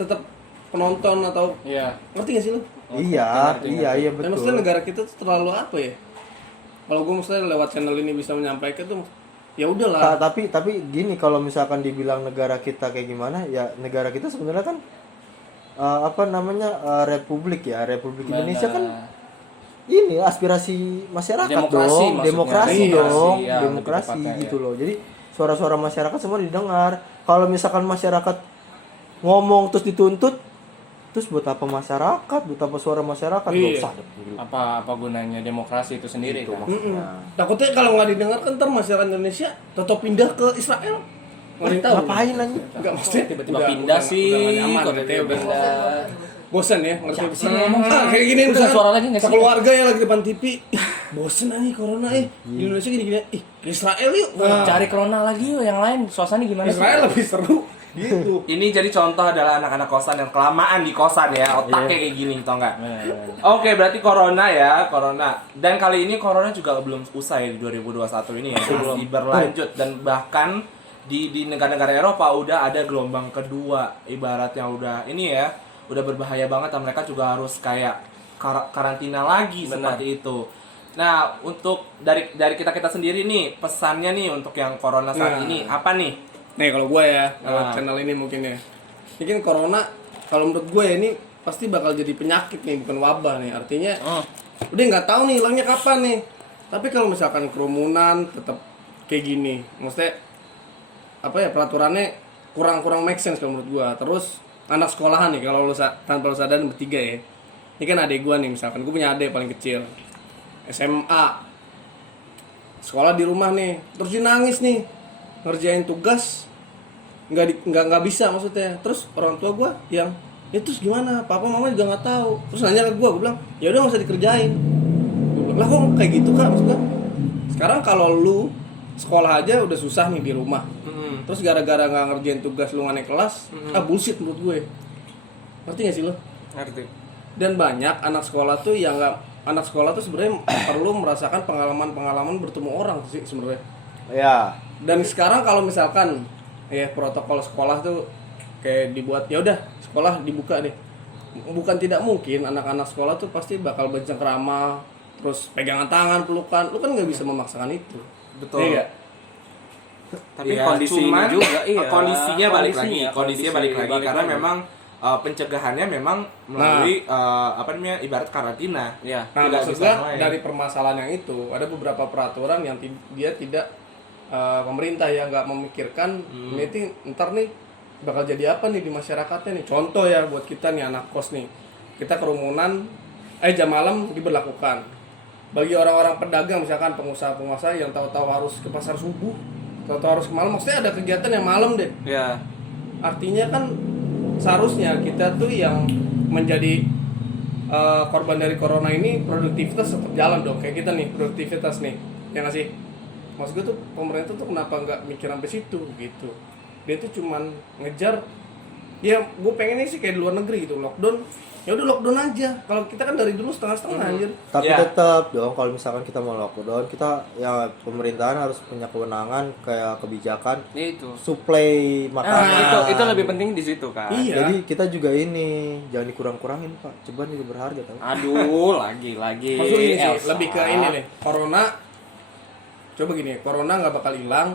tetap penonton atau Iya. ngerti gak sih lu? Iya Dan maksudnya betul. negara kita tuh terlalu apa ya? Kalau gue maksudnya lewat channel ini bisa menyampaikan tuh, ya udahlah. Tapi gini, kalau misalkan dibilang negara kita kayak gimana, ya negara kita sebenarnya kan Republik Indonesia kan ini aspirasi masyarakat Demokrasi dong, maksudnya. demokrasi Iya, dong, iya, demokrasi lebih tepatnya, gitu loh. Jadi suara-suara masyarakat semua didengar. Kalau misalkan masyarakat ngomong terus dituntut, terus buat apa masyarakat? Buat apa suara masyarakat? Gak Iya. usah. Apa gunanya demokrasi itu sendiri kan? Takutnya kalau nggak didengarkan ntar masyarakat Indonesia tetap pindah ke Israel. Nggak tahu. Ngapain aja? Enggak maksudnya Tiba-tiba udah- pindah udah- sih, udah nggak nyaman, kok katanya tiba-tiba udah pindah. bosen ya ngerti Siapa sih yang ngomong? kayak gini Udah, misalkan suara lagi nggak sih? sekeluarga yang lagi depan TV bosen aja corona di Indonesia gini-gini ke Israel yuk. Cari corona lagi yuk yang lain. Suasananya gimana sih? Israel lebih seru gitu. Ini jadi contoh adalah anak-anak kosan yang kelamaan di kosan ya, otaknya kayak gini, tau nggak? Oke, berarti corona ya, corona. Dan kali ini corona juga belum usai di 2021 ini ya, masih berlanjut dan bahkan di negara-negara Eropa udah ada gelombang kedua, ibaratnya udah ini ya, udah berbahaya banget dan mereka juga harus kayak karantina lagi seperti itu. Nah, untuk dari kita sendiri nih, pesannya nih untuk yang corona saat Nah. ini apa nih? Nih kalau gue ya lewat Ah. channel ini mungkin ya. Mungkin corona kalau menurut gue ya, ini pasti bakal jadi penyakit nih bukan wabah nih. Artinya udah nggak tahu nih hilangnya kapan nih. Tapi kalau misalkan kerumunan tetap kayak gini, maksudnya apa ya peraturannya kurang make sense kalau menurut gue. Terus anak sekolahan nih kalau tanpa lu sadar bertiga ya. Ini kan adik gue nih misalkan, gue punya adik paling kecil SMA sekolah di rumah nih, terus dia nangis nih ngerjain tugas nggak bisa maksudnya. Terus orang tua gue yang ya terus gimana, papa mama juga nggak tahu. Terus nanya ke gue bilang ya udah nggak usah dikerjain. Gua bilang, lah kok kayak gitu kak, maksudnya sekarang kalau lu sekolah aja udah susah nih di rumah, terus gara-gara nggak ngerjain tugas lu nggak naik kelas, bullshit menurut gue. Ngerti gak sih lo? Ngerti. Dan banyak anak sekolah tuh yang nggak, anak sekolah tuh sebenarnya perlu merasakan pengalaman bertemu orang sih sebenarnya. Ya. Dan sekarang kalau misalkan ya protokol sekolah tuh kayak dibuat ya udah sekolah dibuka nih, bukan tidak mungkin anak-anak sekolah tuh pasti bakal bercengkrama, terus pegangan tangan, pelukan. Lu kan nggak bisa memaksakan itu. Betul. Iya. Tapi Ya, kondisinya cuman juga iya. kondisinya balik lagi Kondisi karena memang pencegahannya memang melalui apa namanya ibarat karantina. Iya. Nah, Tidak maksud bisa gua yang lain. dari permasalahan yang itu ada beberapa peraturan yang dia tidak pemerintah yang nggak memikirkan ini ntar nih bakal jadi apa nih di masyarakatnya nih. Contoh ya buat kita nih anak kos nih, kita kerumunan jam malam diberlakukan. Bagi orang-orang pedagang misalkan pengusaha-pengusaha yang tahu-tahu harus ke pasar subuh, tahu-tahu harus ke malam, maksudnya ada kegiatan yang malam deh. Iya. Artinya kan seharusnya kita tuh yang menjadi korban dari corona ini produktivitas tetap jalan dong, kayak kita nih produktivitas nih, ya nggak sih? Maksud gue tuh pemerintah tuh kenapa nggak mikir sampai situ gitu? Dia tuh cuman ngejar, ya gue pengennya sih kayak di luar negeri gitu, lockdown, ya udah lockdown aja. Kalau kita kan dari dulu setengah-setengah anjir. Tapi Ya. tetap dong kalau misalkan kita mau lockdown, kita ya pemerintahan harus punya kewenangan kayak kebijakan Itu. suplai makanan. Itu lebih penting di situ kan. Iya. Jadi kita juga ini jangan dikurang-kurangin Pak. Ceban juga berharga tau. Aduh, lagi. Maksud ini sih Elsa. lebih ke ini nih, corona. Coba gini, corona nggak bakal hilang.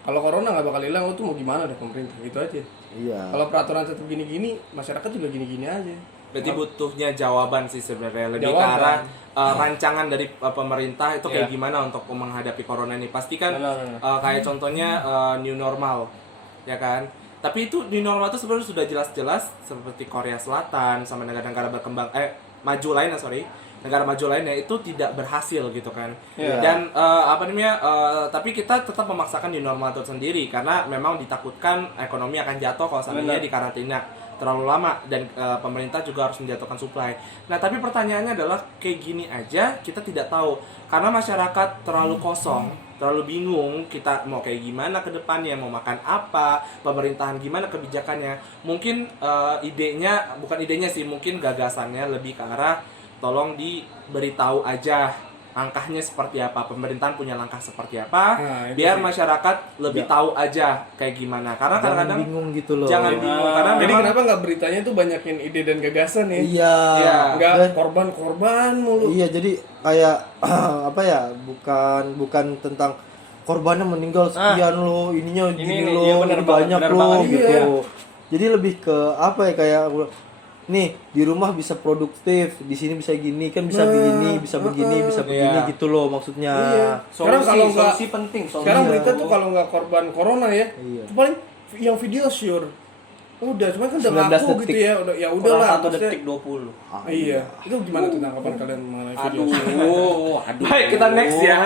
Kalau corona nggak bakal hilang, lu tuh mau gimana deh pemerintah? Gitu aja. Iya. Kalau peraturan tetap gini-gini, masyarakat juga gini-gini aja. Berarti butuhnya jawaban sih sebenarnya lebih ke Jawaban. arah rancangan dari pemerintah itu kayak Iya. gimana untuk menghadapi corona ini. Pasti kan Benar. kayak contohnya new normal, ya kan? Tapi itu new normal itu sebenarnya sudah jelas-jelas seperti Korea Selatan sama negara-negara berkembang maju lainnya negara maju lainnya itu tidak berhasil gitu kan. Iya. Dan apa namanya tapi kita tetap memaksakan new normal itu sendiri karena memang ditakutkan ekonomi akan jatuh kalau seandainya di karantina terlalu lama dan pemerintah juga harus menjatuhkan supply. Nah, tapi pertanyaannya adalah kayak gini aja kita tidak tahu karena masyarakat terlalu kosong, terlalu bingung kita mau kayak gimana ke depannya, mau makan apa, pemerintahan gimana kebijakannya. Mungkin idenya bukan idenya sih, mungkin gagasannya lebih ke arah tolong diberitahu aja langkahnya seperti apa, pemerintahan punya langkah seperti apa, Nah, itu biar sih. masyarakat lebih tahu aja kayak gimana. Karena Jangan kadang-kadang bingung gitu loh. jangan bingung karena Jadi memang kenapa nggak beritanya itu banyakin ide dan gagasan ya? Iya. Iya. Nggak Dan- korban-korban mulu. Iya, jadi kayak apa ya? Bukan tentang korbannya meninggal sekian loh, ininya gini nih, loh, iya bener ini banget, banyak bener loh banget. gitu. Iya. Jadi lebih ke apa ya, kayak nih di rumah bisa produktif, di sini bisa gini kan, bisa begini, bisa begini, bisa begini Iya. gitu loh maksudnya. Iya. Sekarang kalau nggak solusi penting, solusi. sekarang berita tuh kalau nggak korban corona ya, Iya. itu paling yang video sure. Udah, cuma kan udah 19 ngaku detik. gitu ya, udah ya Kurang udahlah. 1 maksudnya- detik 20. Iya. Itu gimana tuh tanggapan kalian mengenai video sure? Aduh. Baik, kita next ya.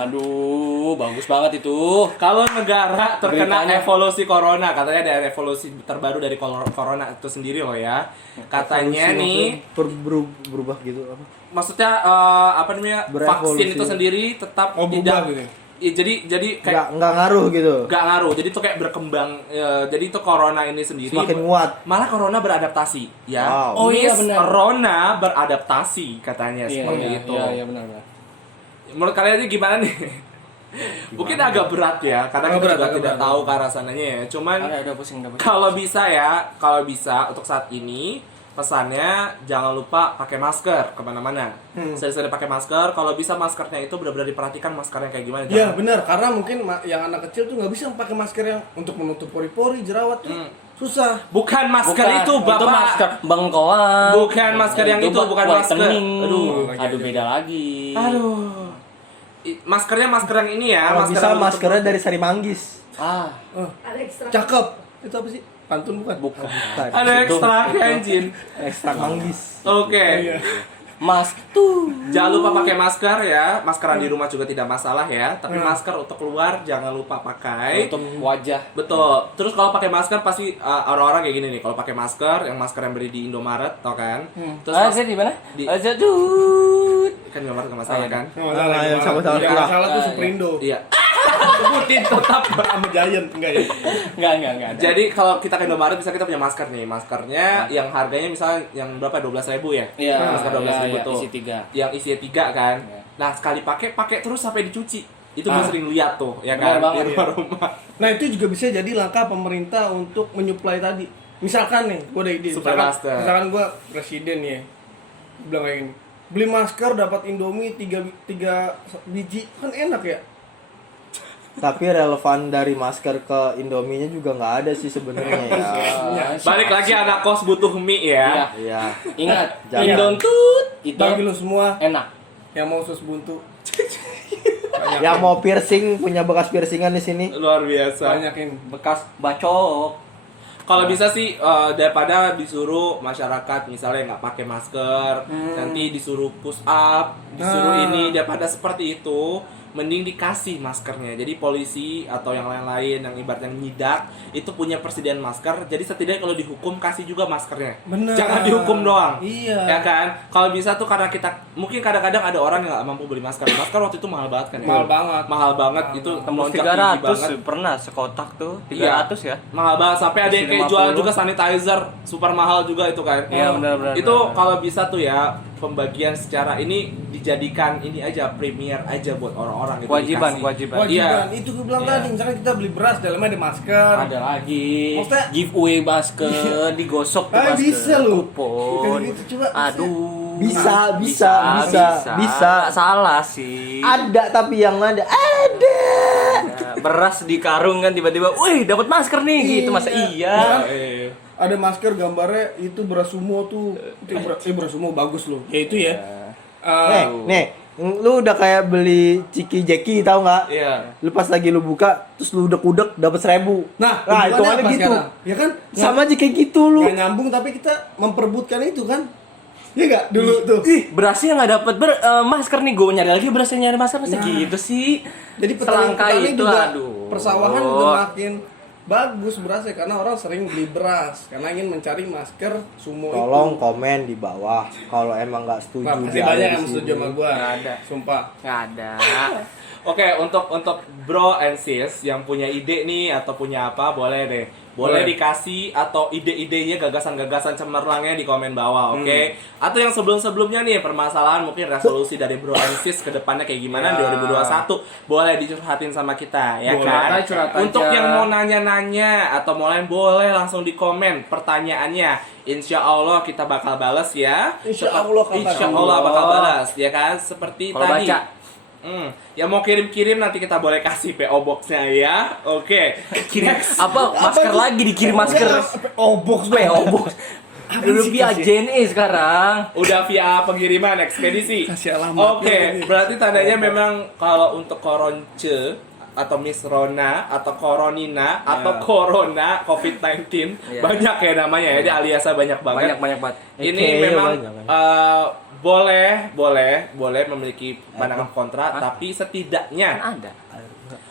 Aduh, bagus banget itu. Kalau negara terkena Beritanya. evolusi corona, katanya ada evolusi terbaru dari corona itu sendiri loh ya. Katanya nih, berubah gitu apa? maksudnya apa namanya, Berevolusi. vaksin itu sendiri tetap Oh, berubah tidak gitu ya? Ya, jadi kayak Nggak ngaruh gitu. nggak ngaruh. Jadi tuh kayak berkembang. Jadi itu corona ini sendiri Semakin kuat. malah corona beradaptasi ya. Wow. Oh, iya, Miss benar. Corona beradaptasi katanya seperti itu. Iya, benar. Menurut kalian ini gimana nih? Mungkin agak berat ya, karena Agak kita berat, juga agak tidak berat. tahu ke arah sananya ya. Cuman Udah pusing, udah pusing. kalau bisa untuk saat ini pesannya jangan lupa pakai masker kemana-mana. Sering-sering pakai masker. Kalau bisa maskernya itu benar-benar diperhatikan maskernya kayak gimana. Iya benar, karena mungkin yang anak kecil tuh nggak bisa pakai masker yang untuk menutup pori-pori, jerawat tuh susah. Bukan masker itu, Bapak. Itu masker bengkoang. Bukan masker yang itu, bukan masker. Aduh, Aduh, beda lagi. Aduh. Maskernya masker yang ini ya, Kalau masker bisa yang menutup- maskernya dari sari manggis. Ah, Ada ekstra. Cakep. Itu apa sih? Pantun bukan? bukan. Bukan. Ada ekstra anjing. Ekstrak manggis. Oke. Iya. Mas tuh. Jangan lupa pakai masker ya. Maskeran di rumah juga tidak masalah ya. Tapi masker untuk keluar jangan lupa pakai. Untuk wajah. Betul. Terus kalau pakai masker pasti orang-orang kayak gini nih. Kalau pakai masker, yang masker yang beli di Indomaret, tau kan? Terus Saya di mana? Di- Aja tuh. kan Indomaret nggak masalah kan? Nggak masalah, yang nggak sama-sama masalah. kurang. Yang salah tuh Superindo. Iya. Sebutin tetap. Sama Giant enggak ya? Enggak. Jadi kalau kita ke Indomaret bisa kita punya masker nih. Maskernya yang harganya misalnya yang berapa? 12.000 ya? Iya, Masker 12.000 iya, tuh. isi 3. Yang isinya 3 kan. Iya. Nah, sekali pakai terus sampai dicuci. Itu gue sering lihat tuh, ya Benar kan, banget, di rumah-rumah. Nah itu juga bisa jadi langkah pemerintah untuk menyuplai tadi. Misalkan nih, gue ada ide. Suplai masker. Misalkan gue presiden ya, bilang kayak gini, beli masker dapat Indomie 3 biji, kan enak ya. Tapi relevan dari masker ke Indominya juga nggak ada sih sebenarnya ya. Balik lagi anak kos butuh mie ya. Iya. Ingat, Jangan. Indon tut itu Bagi lu semua enak. yang mau sus buntu, Yang mau piercing, punya bekas piercingan di sini. Luar biasa. banyakin. Bekas bacok. Kalau bisa sih daripada disuruh masyarakat misalnya nggak pakai masker, nanti disuruh push up, disuruh ini, daripada seperti itu, mending dikasih maskernya. Jadi polisi atau yang lain-lain yang ibaratnya nyidak itu punya persediaan masker. Jadi setidaknya kalau dihukum kasih juga maskernya. Bener. Jangan dihukum doang. Iya. Ya kan? Kalau bisa tuh karena kita mungkin kadang-kadang ada orang yang nggak mampu beli masker. Masker waktu itu mahal banget kan ya? Mahal banget. Mahal banget itu Tembus melonjak tinggi 300 banget. pernah sekotak tuh. 300 Iya. ya. Mahal banget sampai ada yang kayak 50. jual juga sanitizer super mahal juga itu kan. Iya, benar-benar. Itu kalau bisa tuh ya pembagian secara ini dijadikan ini aja premier aja buat orang-orang gitu. Kewajiban, dikasih. kewajiban. Wajiban, Iya. itu gue bilang Iya. tadi, misalkan kita beli beras, dalamnya ada masker. Ada lagi Maksudnya- giveaway masker, digosok tuh Ah, masker. bisa lu. Kupon. Kayak gitu, coba. Aduh. Bisa. Salah sih. Ada tapi yang ada. Ya, beras di karung kan tiba-tiba, wih dapat masker nih gitu, masa iya? Eh, Ada masker gambarnya itu beras sumo tuh. Itu beras sumo bagus loh. Ya itu ya. Nih, lu udah kayak beli Ciki Jeki tahu nggak? Iya. Lu pas lagi lu buka, terus lu udek-udek dapat 1.000. Nah, itu hubungannya ada apa gitu. sekarang? Ya kan? Sama aja kayak gitu lu. Nggak nyambung tapi kita memperebutkan itu kan. Iya nggak? Dulu tuh. Ih, berasnya nggak dapet masker nih, gue nyari lagi berasnya nyari masker masa gitu sih. Jadi Selangkah petani itu, juga aduh. persawahan udah makin bagus berasnya karena orang sering beli beras karena ingin mencari masker sumo Tolong itu. komen di bawah kalau emang nggak setuju. Nah, pasti di banyak ada yang di setuju sini. sama gua. Nggak ada. Sumpah. Nggak ada. Oke, untuk bro and sis yang punya ide nih atau punya apa, boleh deh. Boleh dikasih atau ide-idenya, gagasan-gagasan cemerlangnya di komen bawah, oke? Atau yang sebelum-sebelumnya nih, permasalahan mungkin resolusi dari bro and sis ke depannya kayak gimana di 2021, boleh dicurhatin sama kita, ya Boleh, kan? curhat Untuk aja. yang mau nanya-nanya atau mau lain, boleh langsung di komen pertanyaannya. Insya Allah kita bakal balas ya. Insya Allah kabar. Insya Allah bakal balas, ya kan? Seperti Kalau tadi. baca. Yang mau kirim-kirim nanti kita boleh kasih PO Box-nya ya. Oke. Kirim apa masker lagi dikirim masker. box PO Box. Udah via JNE sekarang. Udah via pengiriman ekspedisi. Kasih alamatnya Oke, ini. berarti tandanya memang kalau untuk koronce atau Miss Rona atau Koronina atau Corona COVID-19 banyak ya namanya ya, dia aliasnya banyak banget. Banyak banget. Ini memang boleh memiliki pandangan kontra, tapi setidaknya Ada.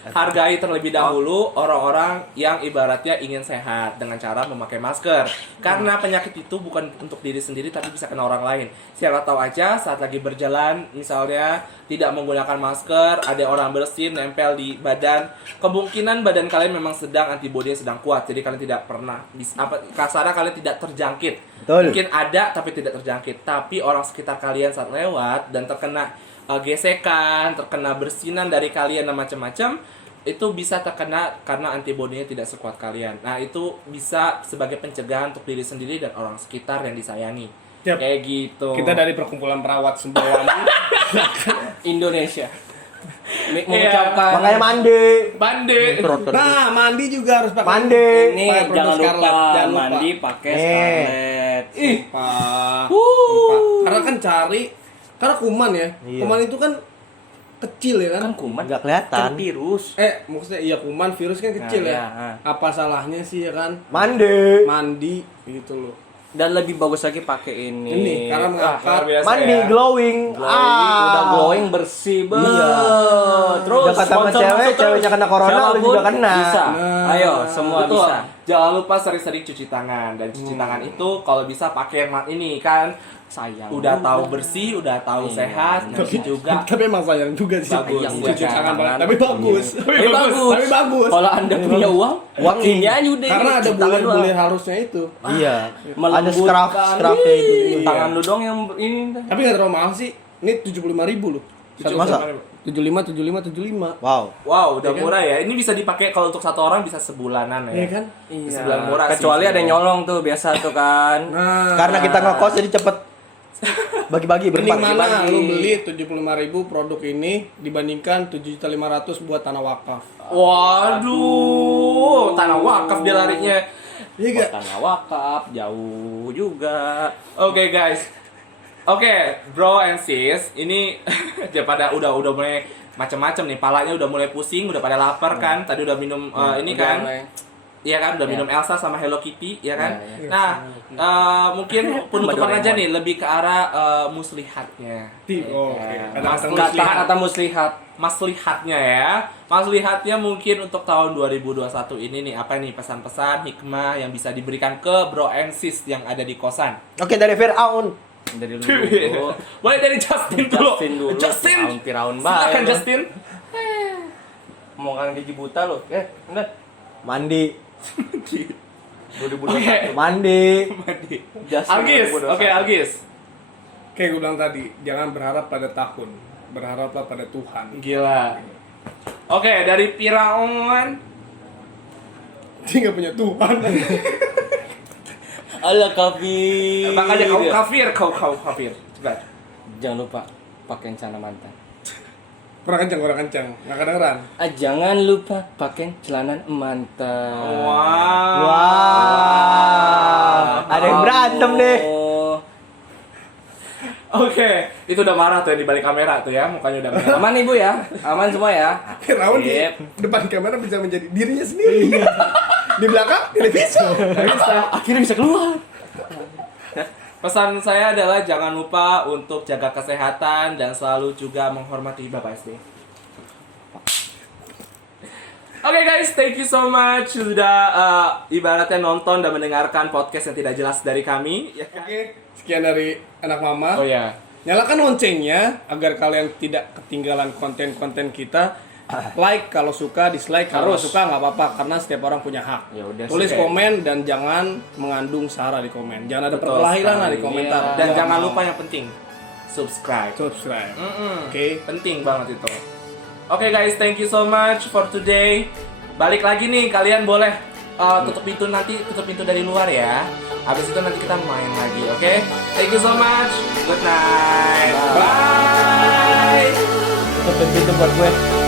hargai terlebih dahulu orang-orang yang ibaratnya ingin sehat dengan cara memakai masker. Karena penyakit itu bukan untuk diri sendiri tapi bisa kena orang lain. Siapa tahu aja saat lagi berjalan misalnya tidak menggunakan masker, ada orang bersin nempel di badan. Kemungkinan badan kalian memang sedang antibodinya sedang kuat. Jadi kalian tidak pernah kasarnya kalian tidak terjangkit. Betul. Mungkin ada tapi tidak terjangkit. Tapi orang sekitar kalian saat lewat dan terkena gesekan, terkena bersinan dari kalian dan macam-macam, itu bisa terkena karena antibodinya tidak sekuat kalian. Nah, itu bisa sebagai pencegahan untuk diri sendiri dan orang sekitar yang disayangi. Yap. Kayak gitu. Kita dari perkumpulan perawat Sembawang. Indonesia. Mengucapkan Makanya mandi. Bande. Nah, mandi juga harus pakai. Mandi. Ini Pakai produk jangan lupa Scarlett. Jangan lupa. mandi pakai Nih. Scarlett. Sumpah. Sumpah. Karena kan karena kuman ya. Iya. Kuman itu kan kecil ya kan. Kan kuman Nggak kelihatan. kan virus. Maksudnya iya kuman, virus kan kecil Nah, ya. iya, Apa salahnya sih ya kan? Mandi. Mandi gitu loh. Dan lebih bagus lagi pakai ini. Ini karena mengangkat. luar biasa Mandi ya. glowing. Udah glowing bersih banget. Iya. Terus Jangan sama sponsor cewek, masuk terus. ceweknya kena corona, lu Siapapun juga kena. Bisa. Nah. Ayo, semua Betul. bisa. Jangan lupa sering-sering cuci tangan, dan cuci tangan itu kalau bisa pakai yang ini kan Sayang. udah tahu bersih, udah tahu sehat, nanti juga Tapi emang sayang juga sih. Bagus. Sayang Cuci buat tangan tangan. tapi bagus. Tapi bagus. Tapi bagus. Kalau Anda punya uang, Wangi. ini aja udah. Karena ada cuci tangan doang. bulir-bulir harusnya itu. Iya. Ada Melembutkan. scruffnya itu. Iya. Tangan lu dong yang ini. Tapi nggak terlalu mahal sih. Ini 75.000 loh. Masa? 75. Wow. wow, udah Ya kan? murah ya. Ini bisa dipakai kalau untuk satu orang bisa sebulanan ya. Iya kan? Sebulan murah sih. Kecuali ada yang nyolong tuh biasa tuh kan. Nah, Karena kita ngekos jadi cepet bagi-bagi mending berempat. mana bagi. lu beli 75.000 produk ini dibandingkan 7.500.000 buat tanah wakaf. Waduh, tanah wakaf dia larinya. Iya Buat gak? tanah wakaf jauh juga. Oke guys. Oke, bro and sis, ini daripada udah mulai macam-macam nih, palanya udah mulai pusing, udah pada lapar kan. Tadi udah minum ini Udah kan. mulai. Iya kan, udah minum Elsa sama Hello Kitty, ya kan? Iya, Nah, mungkin penutupan Doraemon. aja nih, lebih ke arah muslihatnya. Oke. Kata muslihat. Maslihatnya ya. Maslihatnya mungkin untuk tahun 2021 ini nih, apa nih pesan-pesan hikmah yang bisa diberikan ke bro and sis yang ada di kosan? Oke, dari Fir'aun. Dari dulu. Boleh dari Justin dulu. Justin. Firaun Silakan baik. Justin. Omongan gaji buta lo. Enggak. Mandi. 2021. Mandi. Algis, oke Algis. Kayak gue bilang tadi, jangan berharap pada tahun, berharaplah pada Tuhan. Gila. Oke, dari Firaun. Dia nggak punya Tuhan. Ala kafir. Makanya kau kafir. Coba. Jangan lupa pakai celana mantan. Kurang kencang, nggak kedengeran. Jangan lupa pakai celana mantan. Wow. Ada yang berantem deh. Oh. Oke, itu udah marah tuh yang di balik kamera tuh ya, mukanya udah merah. Aman ibu ya, aman semua ya. Firaun di Sip. depan kamera bisa menjadi dirinya sendiri. Di belakang tidak bisa. Akhirnya bisa keluar. Pesan saya adalah jangan lupa untuk jaga kesehatan dan selalu juga menghormati Bapak SD. Oke guys, thank you so much sudah ibaratnya nonton dan mendengarkan podcast yang tidak jelas dari kami. Ya kan? Oke, sekian dari anak mama. Oh ya. Nyalakan loncengnya agar kalian tidak ketinggalan konten-konten kita. Like kalau suka, dislike kalau nggak suka nggak apa-apa karena setiap orang punya hak. Ya udah, Tulis sih. komen dan jangan mengandung sara di komen. Jangan ada Betul perkelahian lah sekali. di komentar. Dan Gua jangan mau. lupa yang penting subscribe. Oke, penting banget itu. Oke guys, thank you so much for today. Balik lagi nih, kalian boleh tutup pintu dari luar ya. Habis itu nanti kita main lagi, oke? Thank you so much. Good night. Bye. Tutup pintu buat gue.